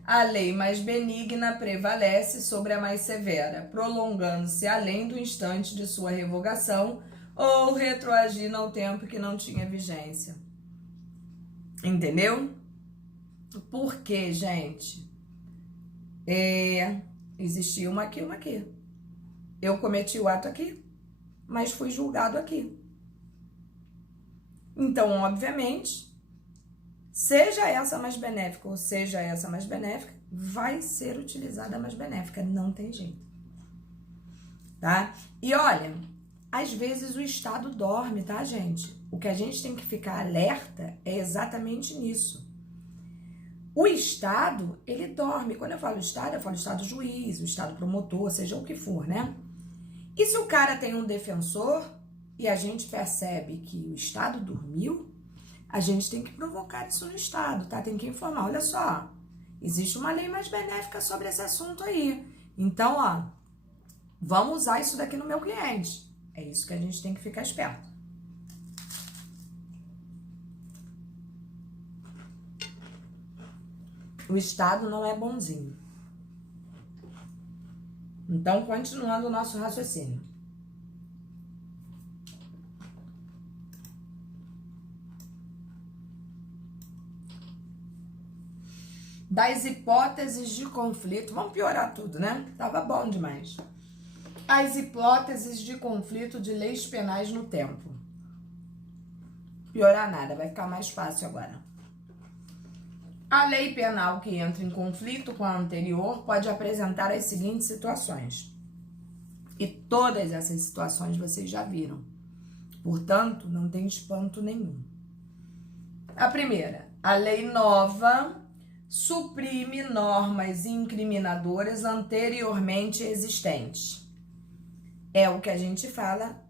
A lei mais benigna prevalece sobre a mais severa, prolongando-se além do instante de sua revogação ou retroagindo ao tempo que não tinha vigência. Entendeu? Por quê, gente? Existia uma aqui, uma aqui. Eu cometi o ato aqui, mas fui julgado aqui. Então, obviamente, seja essa mais benéfica ou seja essa mais benéfica, vai ser utilizada a mais benéfica, não tem jeito. Tá? E olha, às vezes o Estado dorme, tá, gente? O que a gente tem que ficar alerta é exatamente nisso. O Estado, ele dorme. Quando eu falo Estado juiz, o Estado promotor, seja o que for, né? E se o cara tem um defensor e a gente percebe que o Estado dormiu, a gente tem que provocar isso no Estado, tá? Tem que informar. Olha só, existe uma lei mais benéfica sobre esse assunto aí. Então, ó, vamos usar isso daqui no meu cliente. É isso que a gente tem que ficar esperto. O Estado não é bonzinho. Então, continuando o nosso raciocínio. Das hipóteses de conflito, vamos piorar tudo, né? Tava bom demais. As hipóteses de conflito de leis penais no tempo. Piorar nada, vai ficar mais fácil agora. A lei penal que entra em conflito com a anterior pode apresentar as seguintes situações. E todas essas situações vocês já viram. Portanto, não tem espanto nenhum. A primeira, a lei nova suprime normas incriminadoras anteriormente existentes. É o que a gente fala,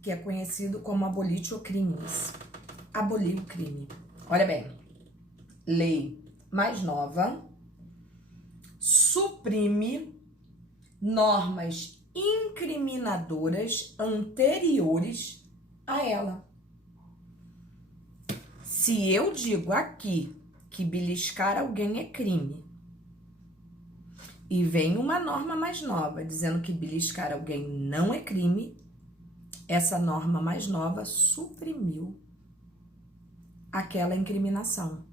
que é conhecido como abolitio criminis. Abolir o crime. Olha bem, lei mais nova suprime normas incriminadoras anteriores a ela. Se eu digo aqui que beliscar alguém é crime e vem uma norma mais nova dizendo que beliscar alguém não é crime, essa norma mais nova suprimiu aquela incriminação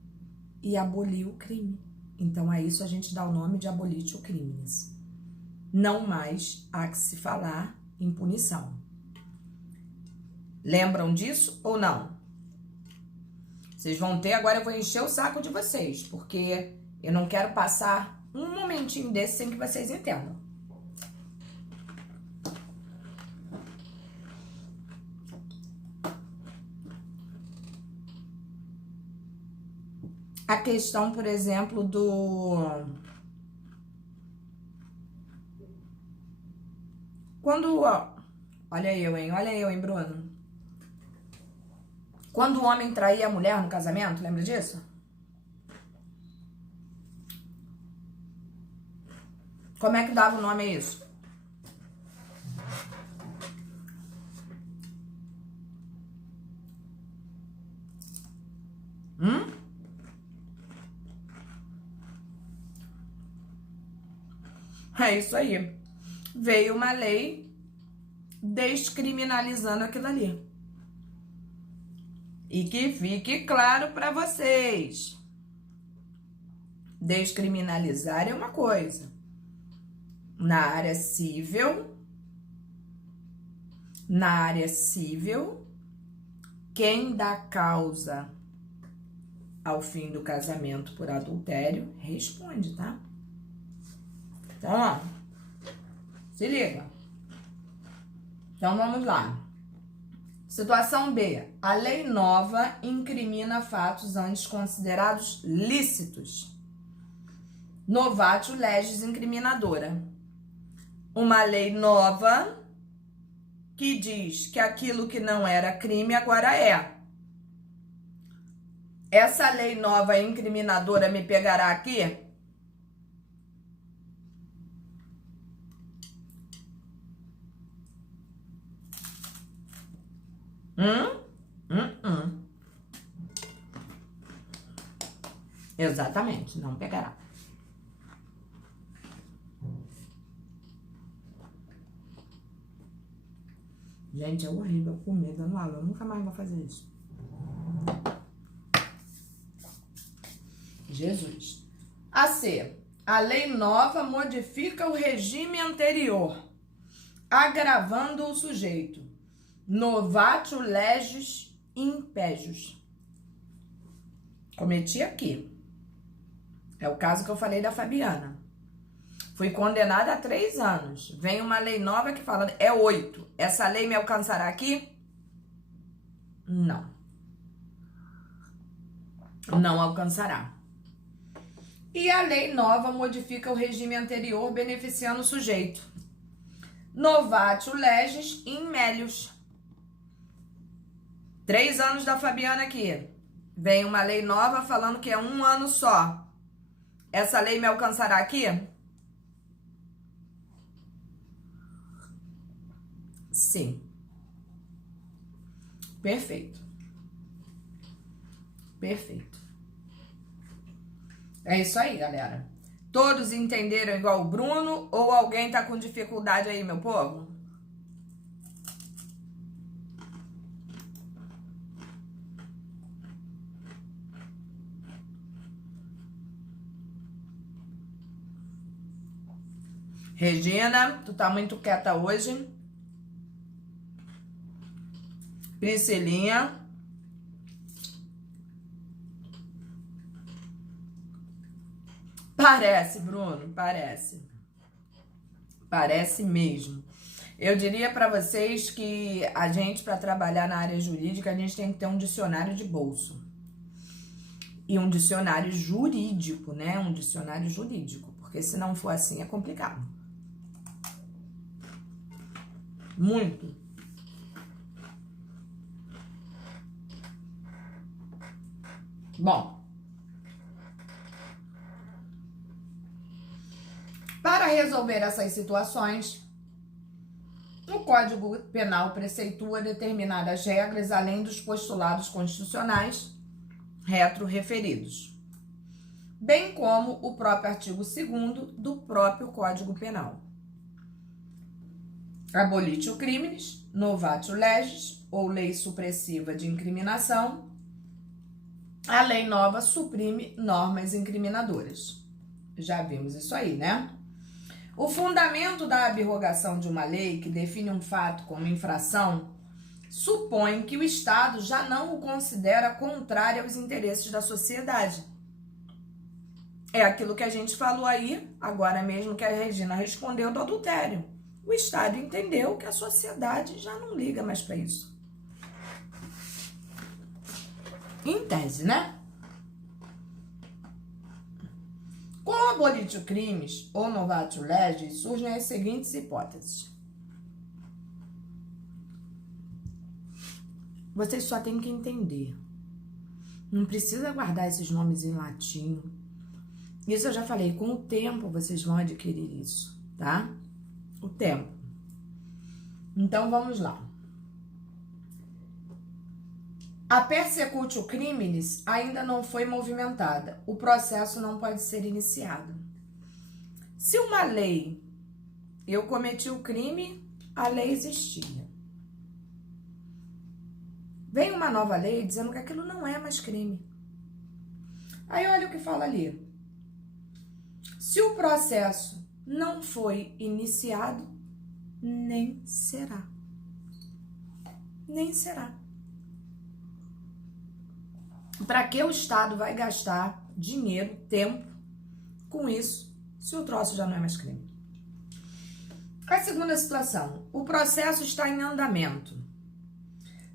e aboliu o crime. Então, a isso a gente dá o nome de abolitio criminis. Não mais há que se falar em punição. Lembram disso ou não? Vocês vão ter, agora eu vou encher o saco de vocês, porque eu não quero passar um momentinho desse sem que vocês entendam. A questão, por exemplo, quando, ó, olha eu, hein, Bruno? Quando o homem traía a mulher no casamento, lembra disso? Como é que dava o nome a isso? É isso aí. Veio uma lei descriminalizando aquilo ali. E que fique claro para vocês. Descriminalizar é uma coisa. Na área civil, quem dá causa ao fim do casamento por adultério responde, tá? Então, ó, se liga. Então, vamos lá. Situação B. A lei nova incrimina fatos antes considerados lícitos. Novatio legis incriminadora. Uma lei nova que diz que aquilo que não era crime agora é. Essa lei nova incriminadora me pegará aqui? Exatamente, não pegará. Gente, é horrível comer dando aula. Eu nunca mais vou fazer isso. Jesus. A C. A lei nova modifica o regime anterior, agravando o sujeito. Novatio legis impejus. Cometi aqui. É o caso que eu falei da Fabiana. Fui condenada a 3 anos. Vem uma lei nova que fala, é 8. Essa lei me alcançará aqui? Não. Não alcançará. E a lei nova modifica o regime anterior, beneficiando o sujeito. Novatio legis in melius. 3 anos da Fabiana aqui. Vem uma lei nova falando que é 1 ano só. Essa lei me alcançará aqui? Sim. Perfeito. Perfeito. É isso aí, galera. Todos entenderam igual o Bruno ou alguém tá com dificuldade aí, meu povo? Regina, tu tá muito quieta hoje. Priscilinha. Parece, Bruno, parece. Parece mesmo. Eu diria para vocês que a gente, para trabalhar na área jurídica, a gente tem que ter um dicionário de bolso. E um dicionário jurídico, né? Um dicionário jurídico. Porque se não for assim, é complicado. Muito. Bom. Para resolver essas situações, o Código Penal preceitua determinadas regras além dos postulados constitucionais retroreferidos, bem como o próprio artigo 2º do próprio Código Penal. Abolitio criminis, novatio legis, ou lei supressiva de incriminação. A lei nova suprime normas incriminadoras. Já vimos isso aí, né? O fundamento da abrogação de uma lei que define um fato como infração supõe que o Estado já não o considera contrário aos interesses da sociedade. É aquilo que a gente falou aí, agora mesmo que a Regina respondeu do adultério. O Estado entendeu que a sociedade já não liga mais para isso. Em tese, né? Com o abolitio crimes ou novatio legis, surgem as seguintes hipóteses. Vocês só têm que entender. Não precisa guardar esses nomes em latim. Isso eu já falei, com o tempo vocês vão adquirir isso, tá? O tempo. Então, vamos lá. A persecutio criminis ainda não foi movimentada. O processo não pode ser iniciado. Se uma lei eu cometi o crime, a lei existia. Vem uma nova lei dizendo que aquilo não é mais crime. Aí olha o que fala ali. Se o processo não foi iniciado, nem será. Nem será. Para que o Estado vai gastar dinheiro, tempo com isso, se o troço já não é mais crime? A segunda situação, o processo está em andamento.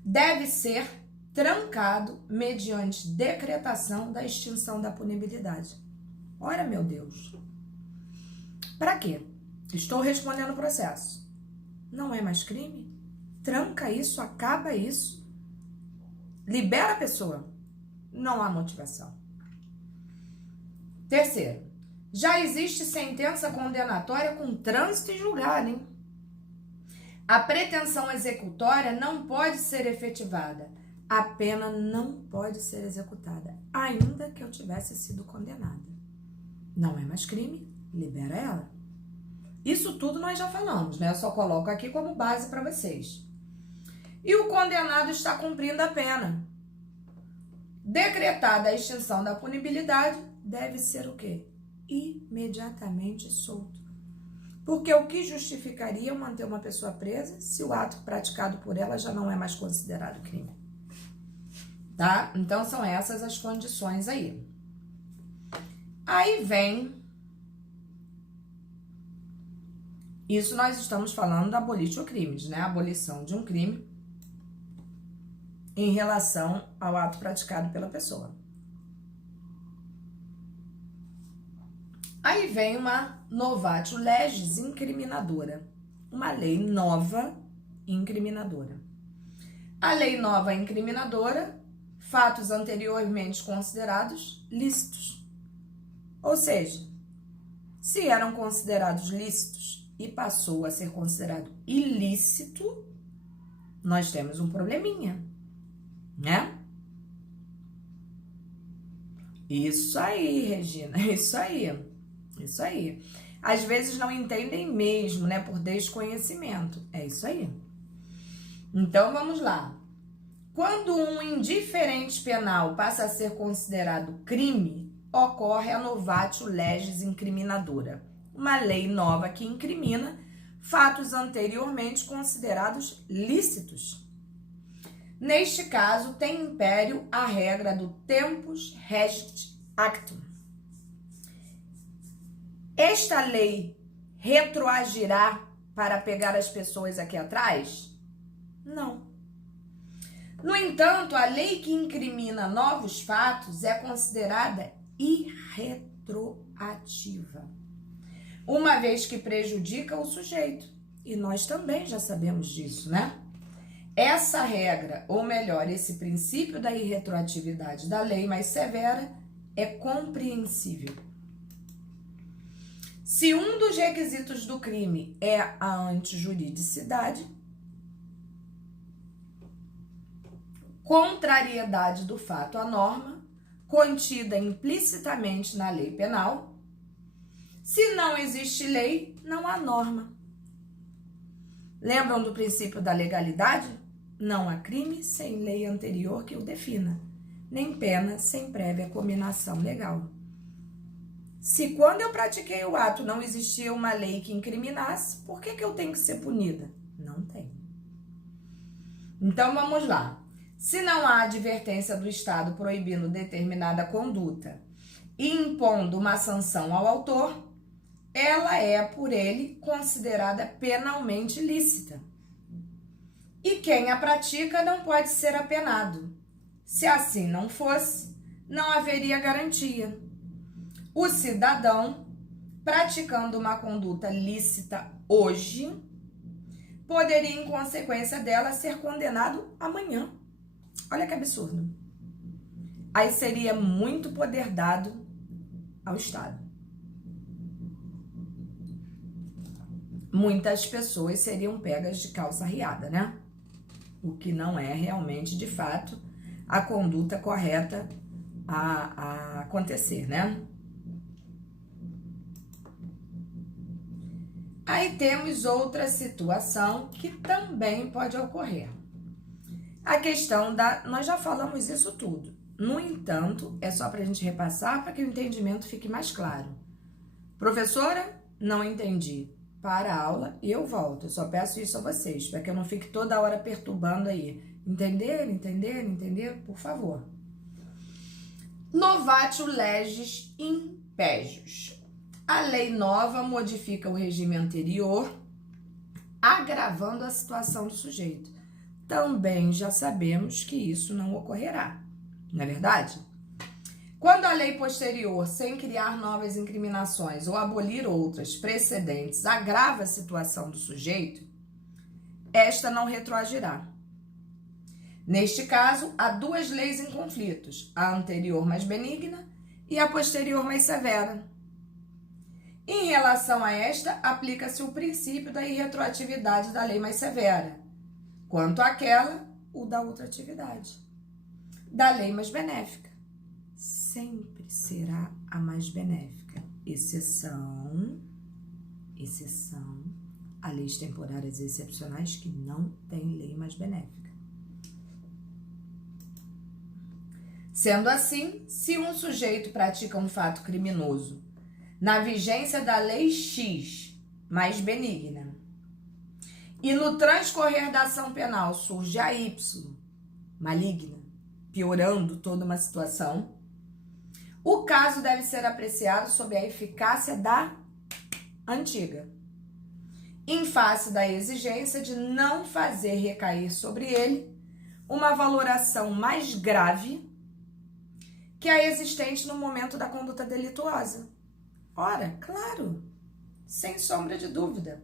Deve ser trancado mediante decretação da extinção da punibilidade. Ora, meu Deus. Para quê? Estou respondendo o processo. Não é mais crime? Tranca isso, acaba isso. Libera a pessoa. Não há motivação. Terceiro, já existe sentença condenatória com trânsito em julgado, hein? A pretensão executória não pode ser efetivada. A pena não pode ser executada, ainda que eu tivesse sido condenada. Não é mais crime, libera ela. Isso tudo nós já falamos, né? Eu só coloco aqui como base para vocês. E o condenado está cumprindo a pena. Decretada a extinção da punibilidade, deve ser o quê? Imediatamente solto. Porque o que justificaria manter uma pessoa presa se o ato praticado por ela já não é mais considerado crime? Tá? Então são essas as condições aí. Aí vem... Isso nós estamos falando da abolitio crimes, né? A abolição de um crime em relação ao ato praticado pela pessoa. Aí vem uma novatio legis incriminadora, uma lei nova incriminadora. A lei nova incriminadora, fatos anteriormente considerados lícitos. Ou seja, se eram considerados lícitos e passou a ser considerado ilícito, nós temos um probleminha, né? Isso aí, Regina, isso aí. Isso aí. Às vezes não entendem mesmo, né? Por desconhecimento. É isso aí. Então, vamos lá. Quando um indiferente penal passa a ser considerado crime, ocorre a novatio legis incriminadora. Uma lei nova que incrimina fatos anteriormente considerados lícitos. Neste caso, tem império a regra do tempus regit actum. Esta lei retroagirá para pegar as pessoas aqui atrás? Não. No entanto, a lei que incrimina novos fatos é considerada irretroativa, uma vez que prejudica o sujeito. E nós também já sabemos disso, né? Essa regra, ou melhor, esse princípio da irretroatividade da lei mais severa é compreensível. Se um dos requisitos do crime é a antijuridicidade, contrariedade do fato à norma, contida implicitamente na lei penal, se não existe lei, não há norma. Lembram do princípio da legalidade? Não há crime sem lei anterior que o defina, nem pena sem prévia cominação legal. Se quando eu pratiquei o ato não existia uma lei que incriminasse, por que eu tenho que ser punida? Não tem. Então vamos lá. Se não há advertência do Estado proibindo determinada conduta e impondo uma sanção ao autor, ela é, por ele, considerada penalmente lícita. E quem a pratica não pode ser apenado. Se assim não fosse, não haveria garantia. O cidadão, praticando uma conduta lícita hoje, poderia, em consequência dela, ser condenado amanhã. Olha que absurdo. Aí seria muito poder dado ao Estado. Muitas pessoas seriam pegas de calça riada, né? O que não é realmente, de fato, a conduta correta a acontecer, né? Aí temos outra situação que também pode ocorrer. A questão da... Nós já falamos isso tudo. No entanto, é só para a gente repassar para que o entendimento fique mais claro. Professora, não entendi. Para a aula e eu volto. Eu só peço isso a vocês, para que eu não fique toda hora perturbando aí. Entender? Por favor. Novatio legis impégios. A lei nova modifica o regime anterior, agravando a situação do sujeito. Também já sabemos que isso não ocorrerá, não é verdade? Quando a lei posterior, sem criar novas incriminações ou abolir outras precedentes, agrava a situação do sujeito, esta não retroagirá. Neste caso, há duas leis em conflitos, a anterior mais benigna e a posterior mais severa. Em relação a esta, aplica-se o princípio da irretroatividade da lei mais severa, quanto àquela, o da ultratividade, da lei mais benéfica. Sempre será a mais benéfica, exceção, a leis temporárias e excepcionais que não têm lei mais benéfica. Sendo assim, se um sujeito pratica um fato criminoso na vigência da lei X mais benigna e no transcorrer da ação penal surge a Y maligna, piorando toda uma situação, o caso deve ser apreciado sob a eficácia da antiga, em face da exigência de não fazer recair sobre ele uma valoração mais grave que a existente no momento da conduta delituosa. Ora, claro, sem sombra de dúvida,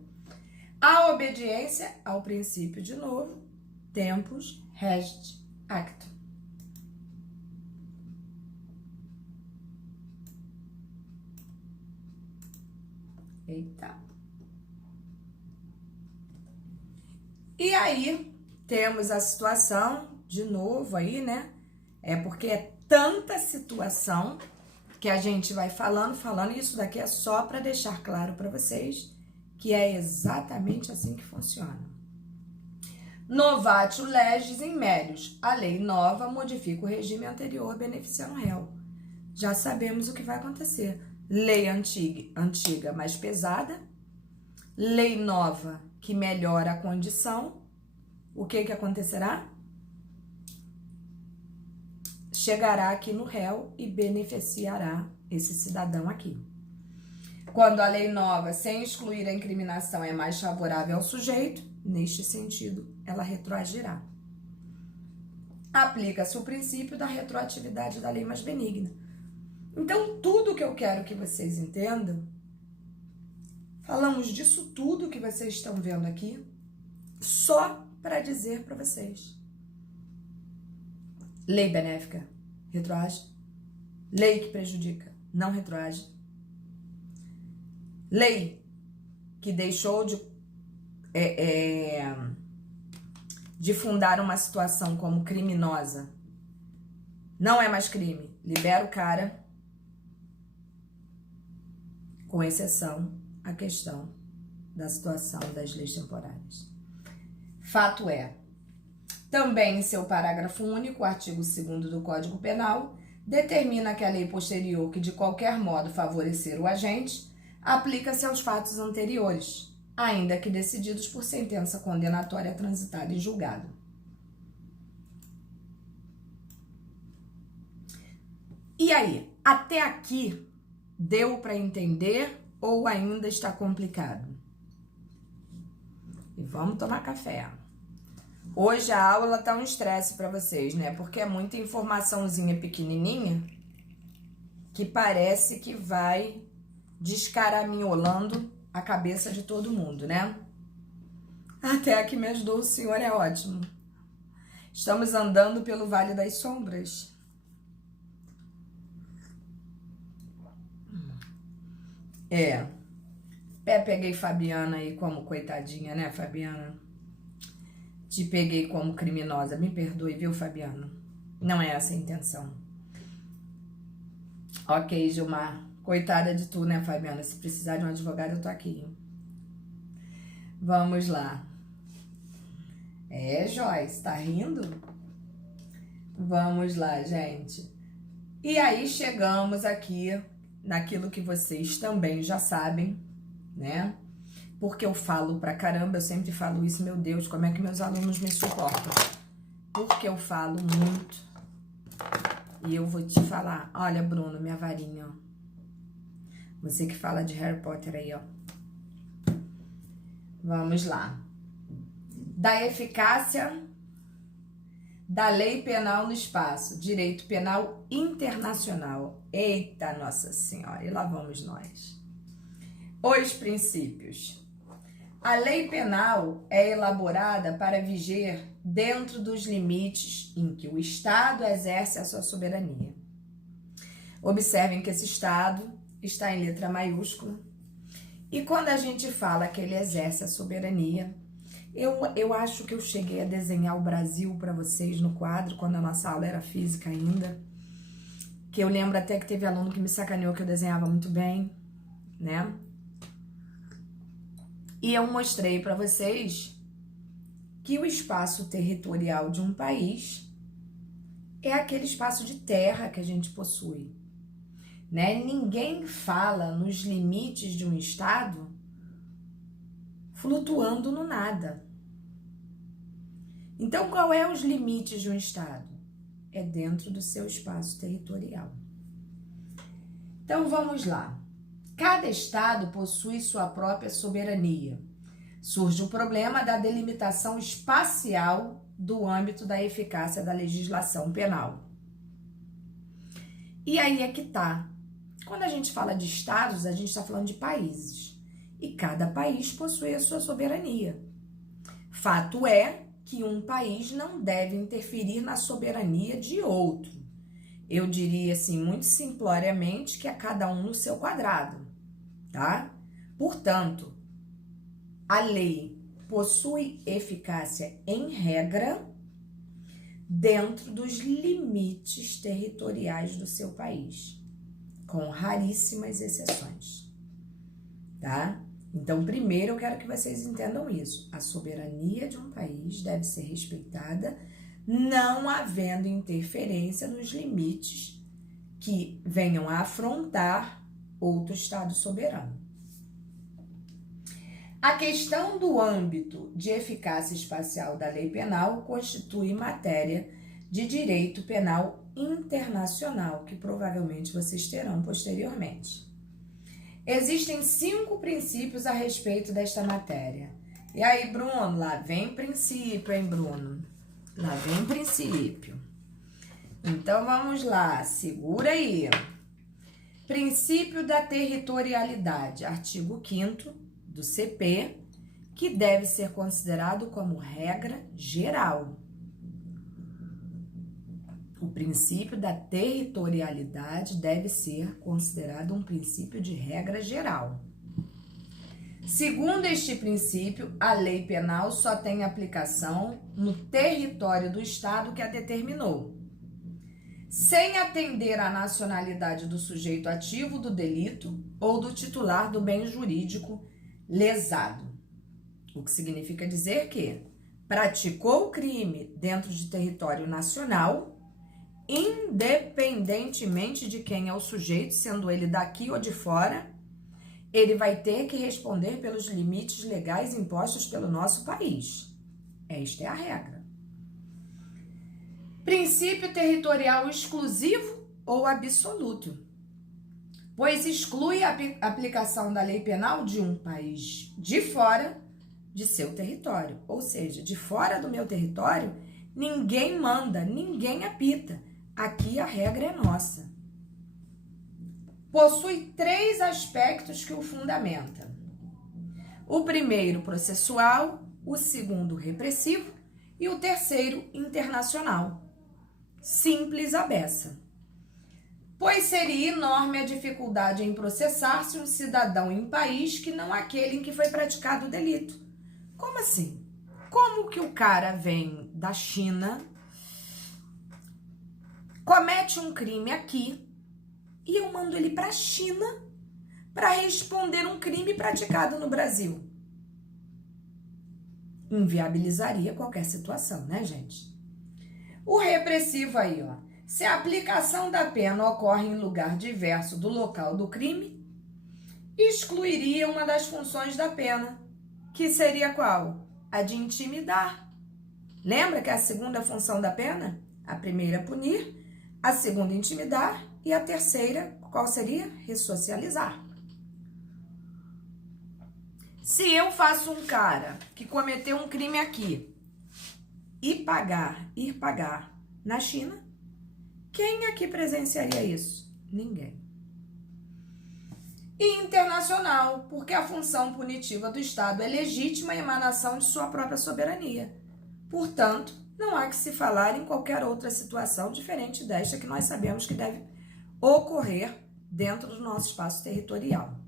a obediência ao princípio de novo, tempus regit actum. Eita. E aí, temos a situação, de novo aí, né? É porque é tanta situação que a gente vai falando, e isso daqui é só para deixar claro para vocês que é exatamente assim que funciona. Novatio legis in melius. A lei nova modifica o regime anterior beneficiando o réu. Já sabemos o que vai acontecer. Lei antiga mais pesada, lei nova que melhora a condição. O que acontecerá? Chegará aqui no réu e beneficiará esse cidadão aqui. Quando a lei nova, sem excluir a incriminação, é mais favorável ao sujeito, neste sentido, ela retroagirá. Aplica-se o princípio da retroatividade da lei mais benigna. Então, tudo que eu quero que vocês entendam, falamos disso tudo que vocês estão vendo aqui, só para dizer para vocês. Lei benéfica, retroage. Lei que prejudica, não retroage. Lei que deixou de fundar uma situação como criminosa, não é mais crime, libera o cara, com exceção à questão da situação das leis temporárias. Fato é, também em seu parágrafo único, o artigo 2º do Código Penal, determina que a lei posterior que de qualquer modo favorecer o agente, aplica-se aos fatos anteriores, ainda que decididos por sentença condenatória transitada em julgado. E aí, até aqui, deu para entender ou ainda está complicado? E vamos tomar café. Hoje a aula tá um estresse para vocês, né? Porque é muita informaçãozinha pequenininha que parece que vai descaraminholando a cabeça de todo mundo, né? Até que me ajudou o senhor, é ótimo. Estamos andando pelo Vale das Sombras. Peguei Fabiana aí como coitadinha, né, Fabiana? Te peguei como criminosa. Me perdoe, viu, Fabiana? Não é essa a intenção. Ok, Gilmar. Coitada de tu, né, Fabiana? Se precisar de um advogado, eu tô aqui. Vamos lá. Joyce, tá rindo? Vamos lá, gente. E aí chegamos aqui naquilo que vocês também já sabem, né? Porque eu falo pra caramba, eu sempre falo isso, meu Deus, como é que meus alunos me suportam? Porque eu falo muito. E eu vou te falar, olha, Bruno, minha varinha, ó. Você que fala de Harry Potter aí, ó. Vamos lá. Da eficácia da lei penal no espaço, direito penal internacional. Eita, Nossa Senhora, e lá vamos nós. Os princípios. A lei penal é elaborada para viger dentro dos limites em que o Estado exerce a sua soberania. Observem que esse Estado está em letra maiúscula. E quando a gente fala que ele exerce a soberania, eu acho que eu cheguei a desenhar o Brasil para vocês no quadro, quando a nossa aula era física ainda. Que eu lembro até que teve aluno que me sacaneou que eu desenhava muito bem, né? E eu mostrei para vocês que o espaço territorial de um país é aquele espaço de terra que a gente possui, né? Ninguém fala nos limites de um estado flutuando no nada. Então, qual é os limites de um estado? É dentro do seu espaço territorial. Então, vamos lá. Cada estado possui sua própria soberania. Surge o problema da delimitação espacial do âmbito da eficácia da legislação penal. E aí é que tá. Quando a gente fala de estados, a gente está falando de países. E cada país possui a sua soberania. Fato é que um país não deve interferir na soberania de outro. Eu diria assim, muito simploriamente, que é cada um no seu quadrado, tá? Portanto, a lei possui eficácia em regra dentro dos limites territoriais do seu país, com raríssimas exceções, tá? Então, primeiro eu quero que vocês entendam isso. A soberania de um país deve ser respeitada, não havendo interferência nos limites que venham a afrontar outro Estado soberano. A questão do âmbito de eficácia espacial da lei penal constitui matéria de direito penal internacional, que provavelmente vocês terão posteriormente. Existem 5 princípios a respeito desta matéria. E aí, Bruno, lá vem princípio, hein, Bruno? Lá vem princípio. Então, vamos lá, segura aí. Princípio da territorialidade, artigo 5º do CP, que deve ser considerado como regra geral. O princípio da territorialidade deve ser considerado um princípio de regra geral. Segundo este princípio, a lei penal só tem aplicação no território do Estado que a determinou, sem atender à nacionalidade do sujeito ativo do delito ou do titular do bem jurídico lesado. O que significa dizer que praticou o crime dentro de território nacional, independentemente de quem é o sujeito, sendo ele daqui ou de fora, ele vai ter que responder pelos limites legais impostos pelo nosso país. Esta é a regra. Princípio territorial exclusivo ou absoluto, pois exclui a aplicação da lei penal de um país de fora de seu território. Ou seja, de fora do meu território, ninguém manda, ninguém apita. Aqui a regra é nossa. Possui 3 aspectos que o fundamentam. O primeiro, processual, o segundo, repressivo e o terceiro, internacional. Simples a beça. Pois seria enorme a dificuldade em processar-se um cidadão em país que não aquele em que foi praticado o delito. Como assim? Como que o cara vem da China, comete um crime aqui e eu mando ele para a China para responder um crime praticado no Brasil? inviabilizaria qualquer situação, né, gente? O repressivo aí, ó. Se a aplicação da pena ocorre em lugar diverso do local do crime, excluiria uma das funções da pena, que seria qual? A de intimidar. Lembra que é a segunda função da pena? A primeira, punir, a segunda, intimidar, e a terceira, qual seria? Ressocializar. Se eu faço um cara que cometeu um crime aqui ir pagar na China, quem aqui presenciaria isso? Ninguém. E internacional, porque a função punitiva do Estado é legítima emanação de sua própria soberania. Portanto, não há que se falar em qualquer outra situação diferente desta que nós sabemos que deve ocorrer dentro do nosso espaço territorial.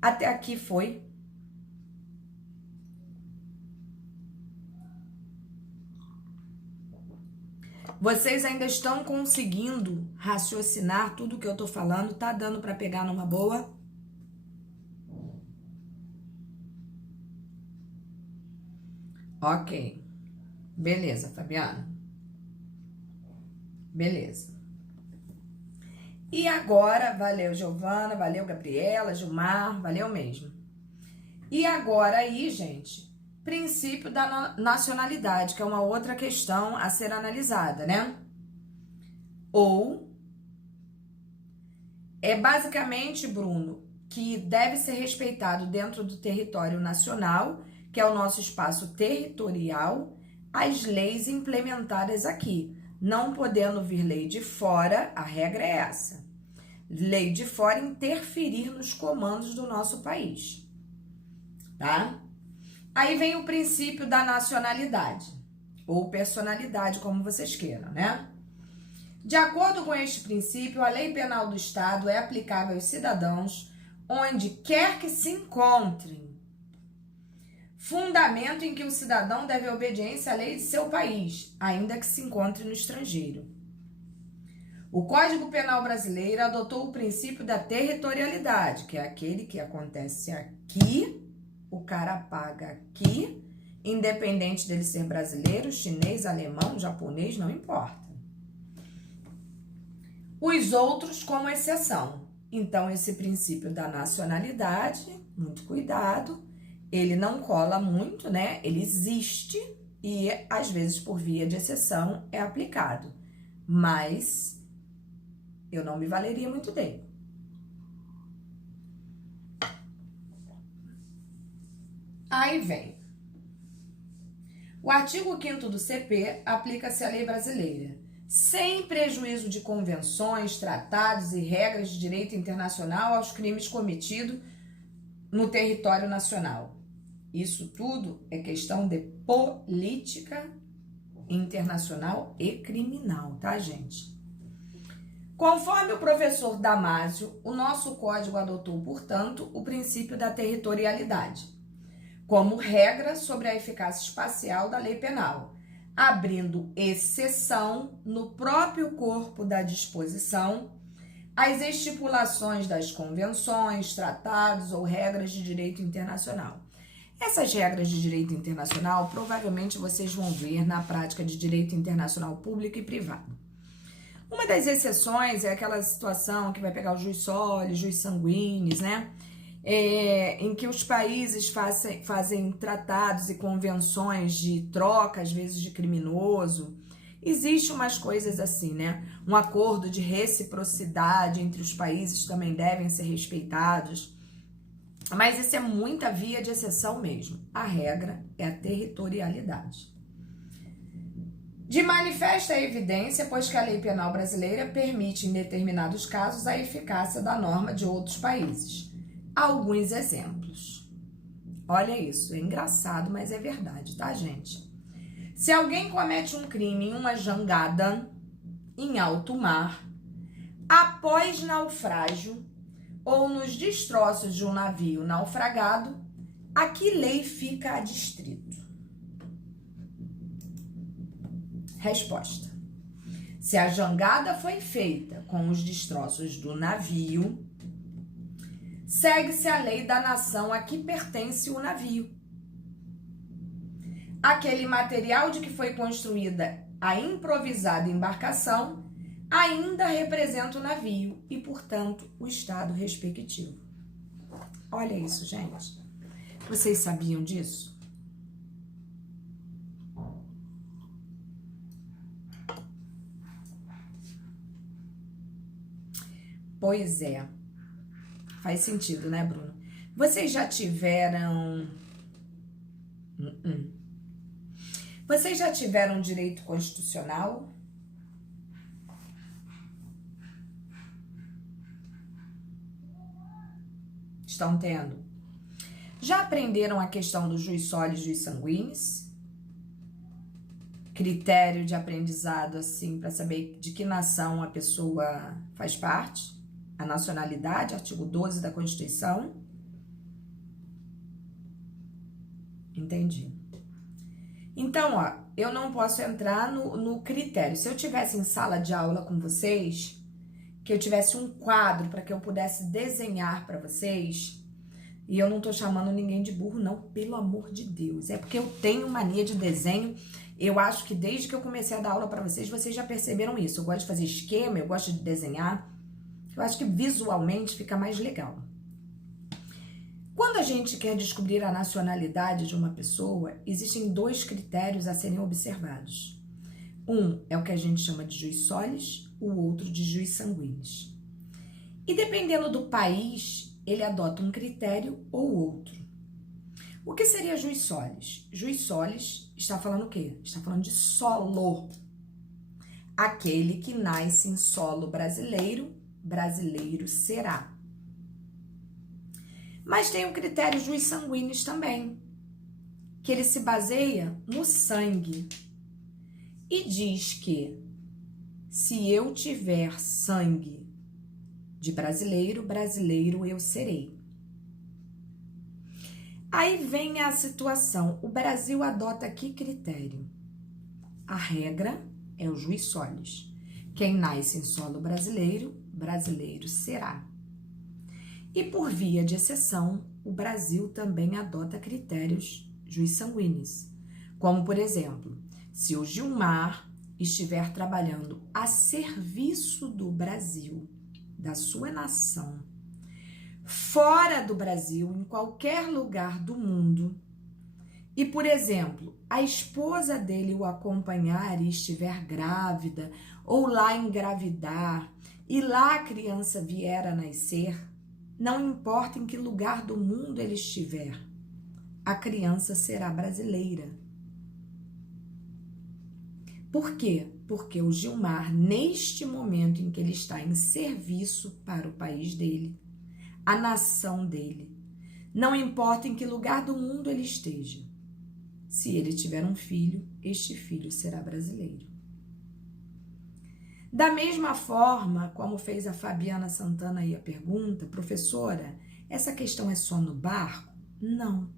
Até aqui foi. Vocês ainda estão conseguindo raciocinar tudo que eu tô falando? Tá dando para pegar numa boa? Ok. Beleza, Fabiana. Beleza. E agora, valeu, Giovana, valeu, Gabriela, Gilmar, valeu mesmo. E agora aí, gente, princípio da nacionalidade, que é uma outra questão a ser analisada, né? Ou é basicamente, Bruno, que deve ser respeitado dentro do território nacional, que é o nosso espaço territorial, as leis implementadas aqui. Não podendo vir lei de fora, a regra é essa. Lei de fora interferir nos comandos do nosso país, tá? Aí vem o princípio da nacionalidade, ou personalidade, como vocês queiram, né? De acordo com este princípio, a lei penal do Estado é aplicável aos cidadãos onde quer que se encontrem. Fundamento em que o cidadão deve obediência à lei de seu país, ainda que se encontre no estrangeiro. O Código Penal brasileiro adotou o princípio da territorialidade, que é aquele que acontece aqui, o cara paga aqui, independente dele ser brasileiro, chinês, alemão, japonês, não importa. Os outros como exceção. Então, esse princípio da nacionalidade, muito cuidado, ele não cola muito, né? Ele existe e, às vezes, por via de exceção, é aplicado. Mas eu não me valeria muito dele. Aí vem. O artigo 5º do CP aplica-se à lei brasileira, sem prejuízo de convenções, tratados e regras de direito internacional aos crimes cometidos no território nacional. Isso tudo é questão de política internacional e criminal, tá, gente? Conforme o professor Damásio, o nosso código adotou, portanto, o princípio da territorialidade como regra sobre a eficácia espacial da lei penal, abrindo exceção no próprio corpo da disposição às estipulações das convenções, tratados ou regras de direito internacional. Essas regras de direito internacional provavelmente vocês vão ver na prática de direito internacional público e privado. Uma das exceções é aquela situação que vai pegar o juiz soli, juiz sanguinis, né? Em que os países fazem tratados e convenções de troca, às vezes de criminoso. Existe umas coisas assim, né? Um acordo de reciprocidade entre os países também devem ser respeitados. Mas isso é muita via de exceção mesmo. A regra é a territorialidade. De manifesta evidência, pois que a lei penal brasileira permite, em determinados casos, a eficácia da norma de outros países. Alguns exemplos. Olha isso, é engraçado, mas é verdade, tá, gente? Se alguém comete um crime em uma jangada em alto mar, após naufrágio ou nos destroços de um navio naufragado, a que lei fica adstrito? Resposta. Se a jangada foi feita com os destroços do navio, segue-se a lei da nação a que pertence o navio. aquele material de que foi construída a improvisada embarcação ainda representa o navio e, portanto, o estado respectivo. Olha isso, gente. Vocês sabiam disso? Pois é. Faz sentido, né, Bruno? Vocês já tiveram... Vocês já tiveram direito constitucional? Estão tendo? Já aprenderam a questão do jus soli, jus sanguinis? Critério de aprendizado, assim, para saber de que nação a pessoa faz parte? A nacionalidade, artigo 12 da Constituição. Entendi. Então, ó, eu não posso entrar no critério. Se eu tivesse em sala de aula com vocês, que eu tivesse um quadro para que eu pudesse desenhar para vocês, e eu não tô chamando ninguém de burro, não, pelo amor de Deus. É porque eu tenho mania de desenho. Eu acho que desde que eu comecei a dar aula para vocês, vocês já perceberam isso. Eu gosto de fazer esquema, eu gosto de desenhar. Eu acho que visualmente fica mais legal. Quando a gente quer descobrir a nacionalidade de uma pessoa, existem dois critérios a serem observados. Um é o que a gente chama de jus solis, o outro de jus sanguinis. E dependendo do país, ele adota um critério ou outro. O que seria jus solis? Jus solis está falando o quê? Está falando de solo. Aquele que nasce em solo brasileiro, brasileiro será. Mas tem o critério jus sanguinis também, que ele se baseia no sangue. E diz que se eu tiver sangue de brasileiro, brasileiro eu serei. Aí vem a situação, o Brasil adota que critério? A regra é o jus solis. Quem nasce em solo brasileiro, brasileiro será. E por via de exceção, o Brasil também adota critérios jus sanguinis. Como, por exemplo, se o Gilmar estiver trabalhando a serviço do Brasil, da sua nação, fora do Brasil, em qualquer lugar do mundo, e, por exemplo, a esposa dele o acompanhar e estiver grávida, ou lá engravidar, e lá a criança vier a nascer, não importa em que lugar do mundo ele estiver, a criança será brasileira. Por quê? Porque o Gilmar, neste momento em que ele está em serviço para o país dele, a nação dele, não importa em que lugar do mundo ele esteja, se ele tiver um filho, este filho será brasileiro. Da mesma forma, como fez a Fabiana Santana aí a pergunta, professora, essa questão é só no barco? Não.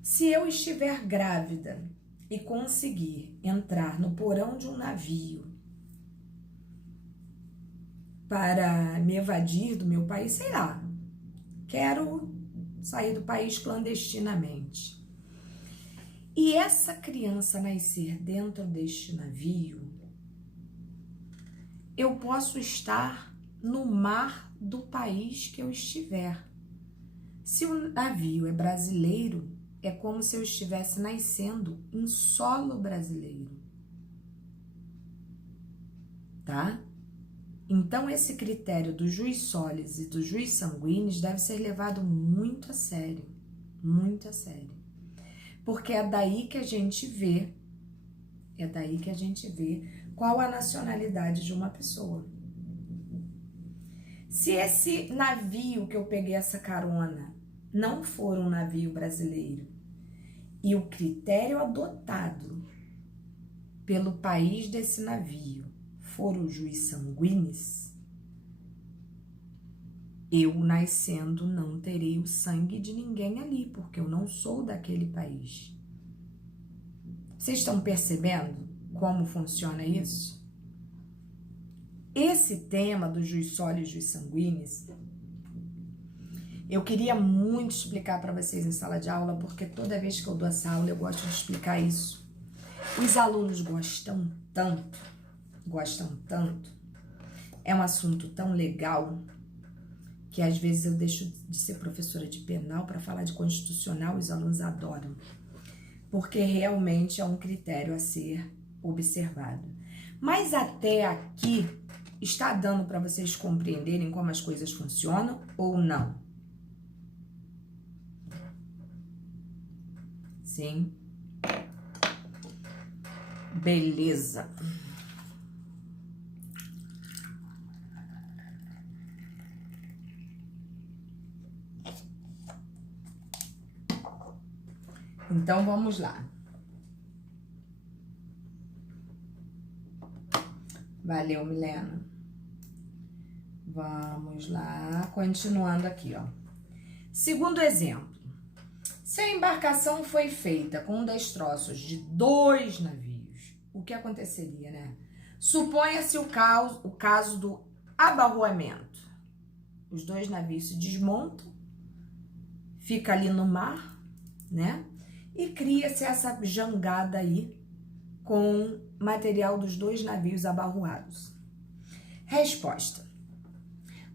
Se eu estiver grávida e conseguir entrar no porão de um navio para me evadir do meu país, sei lá, quero sair do país clandestinamente, e essa criança nascer dentro deste navio, eu posso estar no mar do país que eu estiver. Se o navio é brasileiro, é como se eu estivesse nascendo em solo brasileiro. Tá? Então, esse critério do jus solis e do jus sanguinis deve ser levado muito a sério. Muito a sério. Porque é daí que a gente vê, qual a nacionalidade de uma pessoa. Se esse navio que eu peguei essa carona não for um navio brasileiro e o critério adotado pelo país desse navio for o jus sanguinis, eu nascendo não terei o sangue de ninguém ali, porque eu não sou daquele país. Vocês estão percebendo como funciona isso? Esse tema do jus soli e jus sanguinis, Eu queria muito explicar para vocês em sala de aula, porque toda vez que eu dou essa aula eu gosto de explicar isso. Os alunos gostam tanto. É um assunto tão legal que às vezes eu deixo de ser professora de penal para falar de constitucional e os alunos adoram. Porque realmente é um critério a ser observado. Mas até aqui, está dando para vocês compreenderem como as coisas funcionam ou não? Sim. Beleza. Então, vamos lá. Valeu, Milena. Vamos lá, continuando aqui, ó. Segundo exemplo. Se a embarcação foi feita com destroços de 2 navios, o que aconteceria, né? Suponha-se o caso do abarroamento. Os 2 navios se desmontam, fica ali no mar, né? E cria-se essa jangada aí com material dos 2 navios abarroados. Resposta.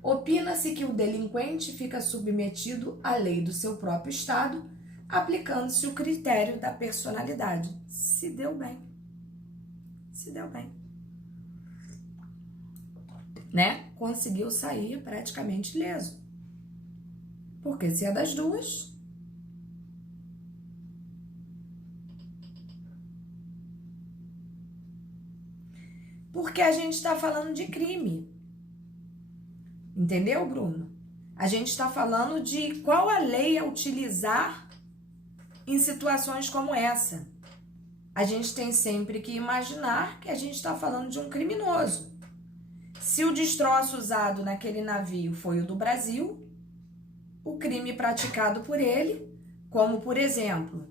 Opina-se que o delinquente fica submetido à lei do seu próprio estado, aplicando-se o critério da personalidade. Se deu bem. Se deu bem. Né? Conseguiu sair praticamente ileso. Porque se é das 2... Porque a gente está falando de crime. Entendeu, Bruno? A gente está falando de qual a lei a utilizar em situações como essa. A gente tem sempre que imaginar que a gente está falando de um criminoso. Se o destroço usado naquele navio foi o do Brasil, o crime praticado por ele, como por exemplo,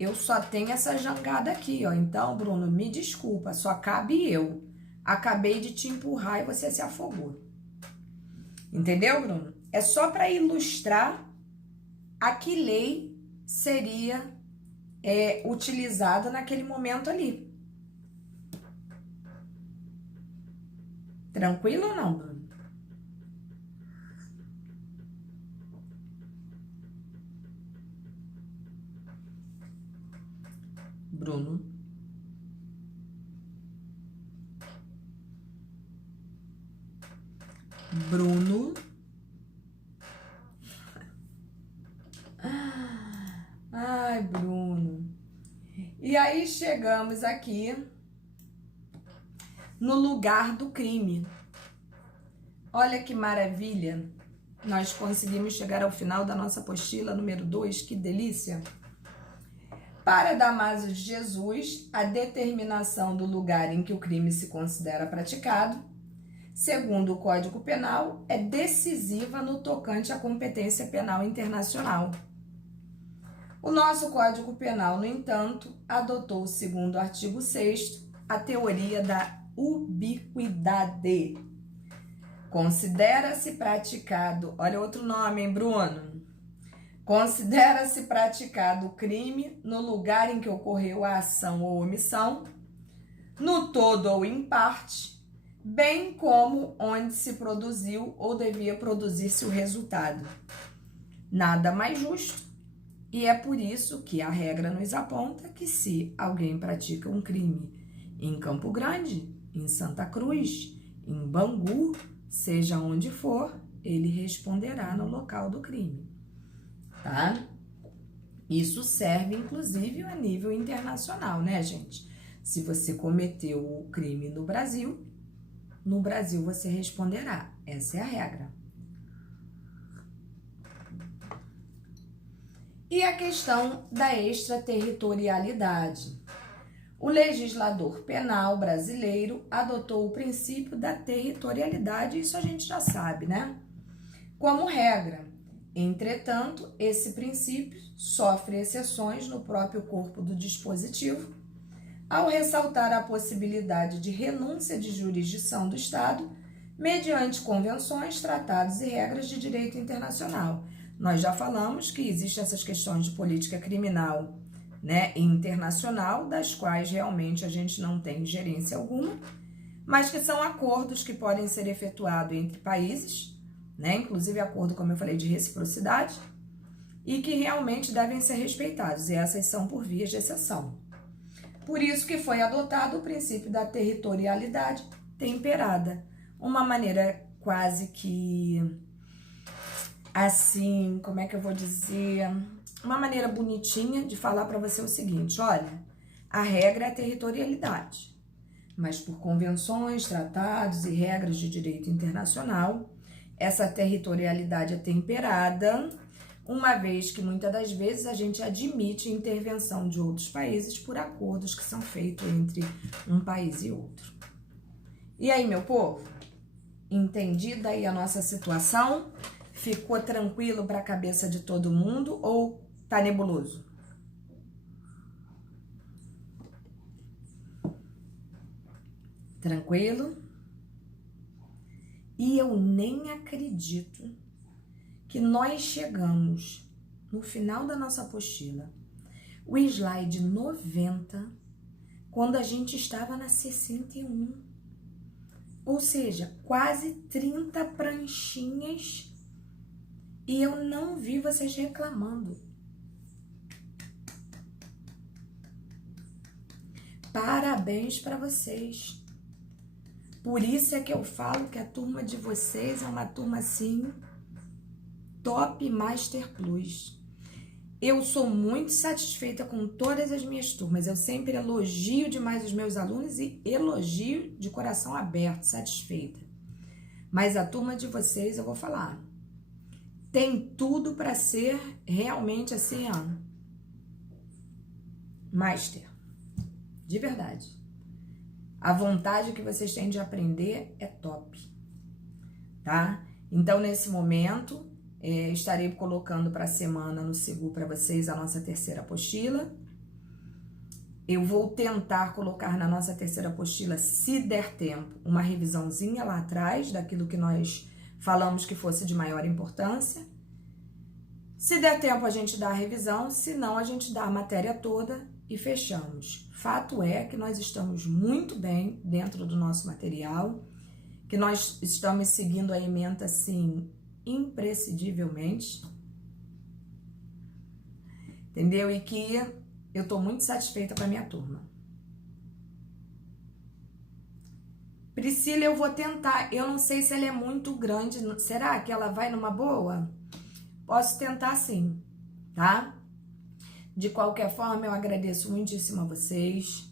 eu só tenho essa jangada aqui, ó. Então, Bruno, me desculpa, só cabe eu. Acabei de te empurrar e você se afogou. Entendeu, Bruno? É só para ilustrar a que lei seria utilizada naquele momento ali. Tranquilo ou não, Bruno? Bruno? Bruno? Ai, Bruno. E aí chegamos aqui no lugar do crime. Olha que maravilha. Nós conseguimos chegar ao final da nossa apostila número 2, que delícia. Para Damaso de Jesus, a determinação do lugar em que o crime se considera praticado, segundo o Código Penal, é decisiva no tocante à competência penal internacional. O nosso Código Penal, no entanto, adotou, segundo o artigo 6º, a teoria da ubiquidade. Considera-se praticado, olha outro nome, hein, Bruno? Considera-se praticado o crime no lugar em que ocorreu a ação ou omissão, no todo ou em parte, bem como onde se produziu ou devia produzir-se o resultado. Nada mais justo, e é por isso que a regra nos aponta que se alguém pratica um crime em Campo Grande, em Santa Cruz, em Bangu, seja onde for, ele responderá no local do crime, tá? Isso serve, inclusive, a nível internacional, né, gente? Se você cometeu o crime no Brasil você responderá. Essa é a regra. E a questão da extraterritorialidade. O legislador penal brasileiro adotou o princípio da territorialidade, isso a gente já sabe, né? Como regra. Entretanto, esse princípio sofre exceções no próprio corpo do dispositivo, ao ressaltar a possibilidade de renúncia de jurisdição do Estado mediante convenções, tratados e regras de direito internacional. nós já falamos que existem essas questões de política criminal, né, internacional, das quais realmente a gente não tem gerência alguma, mas que são acordos que podem ser efetuados entre países, né, inclusive acordo, como eu falei, de reciprocidade, e que realmente devem ser respeitados, e essas são por vias de exceção. Por isso que foi adotado o princípio da territorialidade temperada, uma maneira quase que, assim, como é que eu vou dizer, uma maneira bonitinha de falar para você o seguinte: olha, a regra é a territorialidade, mas por convenções, tratados e regras de direito internacional, essa territorialidade é temperada, uma vez que muitas das vezes a gente admite intervenção de outros países por acordos que são feitos entre um país e outro. E aí, meu povo? Entendida aí a nossa situação? Ficou tranquilo para a cabeça de todo mundo ou tá nebuloso? Tranquilo? E eu nem acredito que nós chegamos no final da nossa apostila, o slide 90, quando a gente estava na 61. Ou seja, quase 30 pranchinhas e eu não vi vocês reclamando. Parabéns para vocês. Por isso é que eu falo que a turma de vocês é uma turma assim, Top Master Plus. Eu sou muito satisfeita com todas as minhas turmas. Eu sempre elogio demais os meus alunos e elogio de coração aberto, satisfeita. Mas a turma de vocês, eu vou falar, tem tudo para ser realmente assim, ó, Master. De verdade. A vontade que vocês têm de aprender é top, tá? Então, nesse momento, estarei colocando para a semana no Sigu para vocês a nossa terceira apostila. Eu vou tentar colocar na nossa terceira apostila, se der tempo, uma revisãozinha lá atrás daquilo que nós falamos que fosse de maior importância. Se der tempo, a gente dá a revisão, se não, a gente dá a matéria toda e fechamos. Fato é que nós estamos muito bem dentro do nosso material, que nós estamos seguindo a ementa, assim, imprescindivelmente, entendeu? E que eu tô muito satisfeita com a minha turma. Priscila, eu vou tentar, eu não sei se ela é muito grande, será que ela vai numa boa? Posso tentar sim, tá? De qualquer forma, eu agradeço muitíssimo a vocês.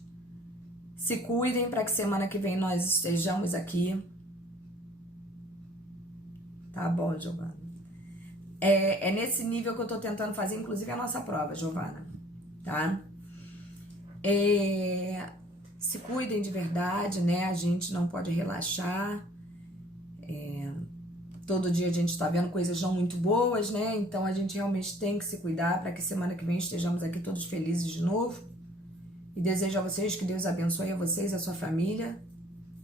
Se cuidem para que semana que vem nós estejamos aqui. Tá bom, Giovana. É nesse nível que eu tô tentando fazer, inclusive, a nossa prova, Giovana, tá? Se cuidem de verdade, né? A gente não pode relaxar. Todo dia a gente tá vendo coisas não muito boas, né? Então a gente realmente tem que se cuidar para que semana que vem estejamos aqui todos felizes de novo. E desejo a vocês que Deus abençoe a vocês, a sua família,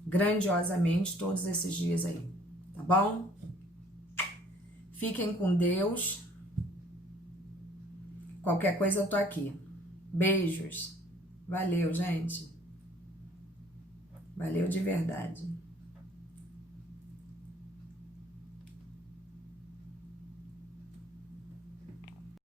grandiosamente todos esses dias aí, tá bom? Fiquem com Deus. Qualquer coisa eu tô aqui. Beijos. Valeu, gente. Valeu de verdade.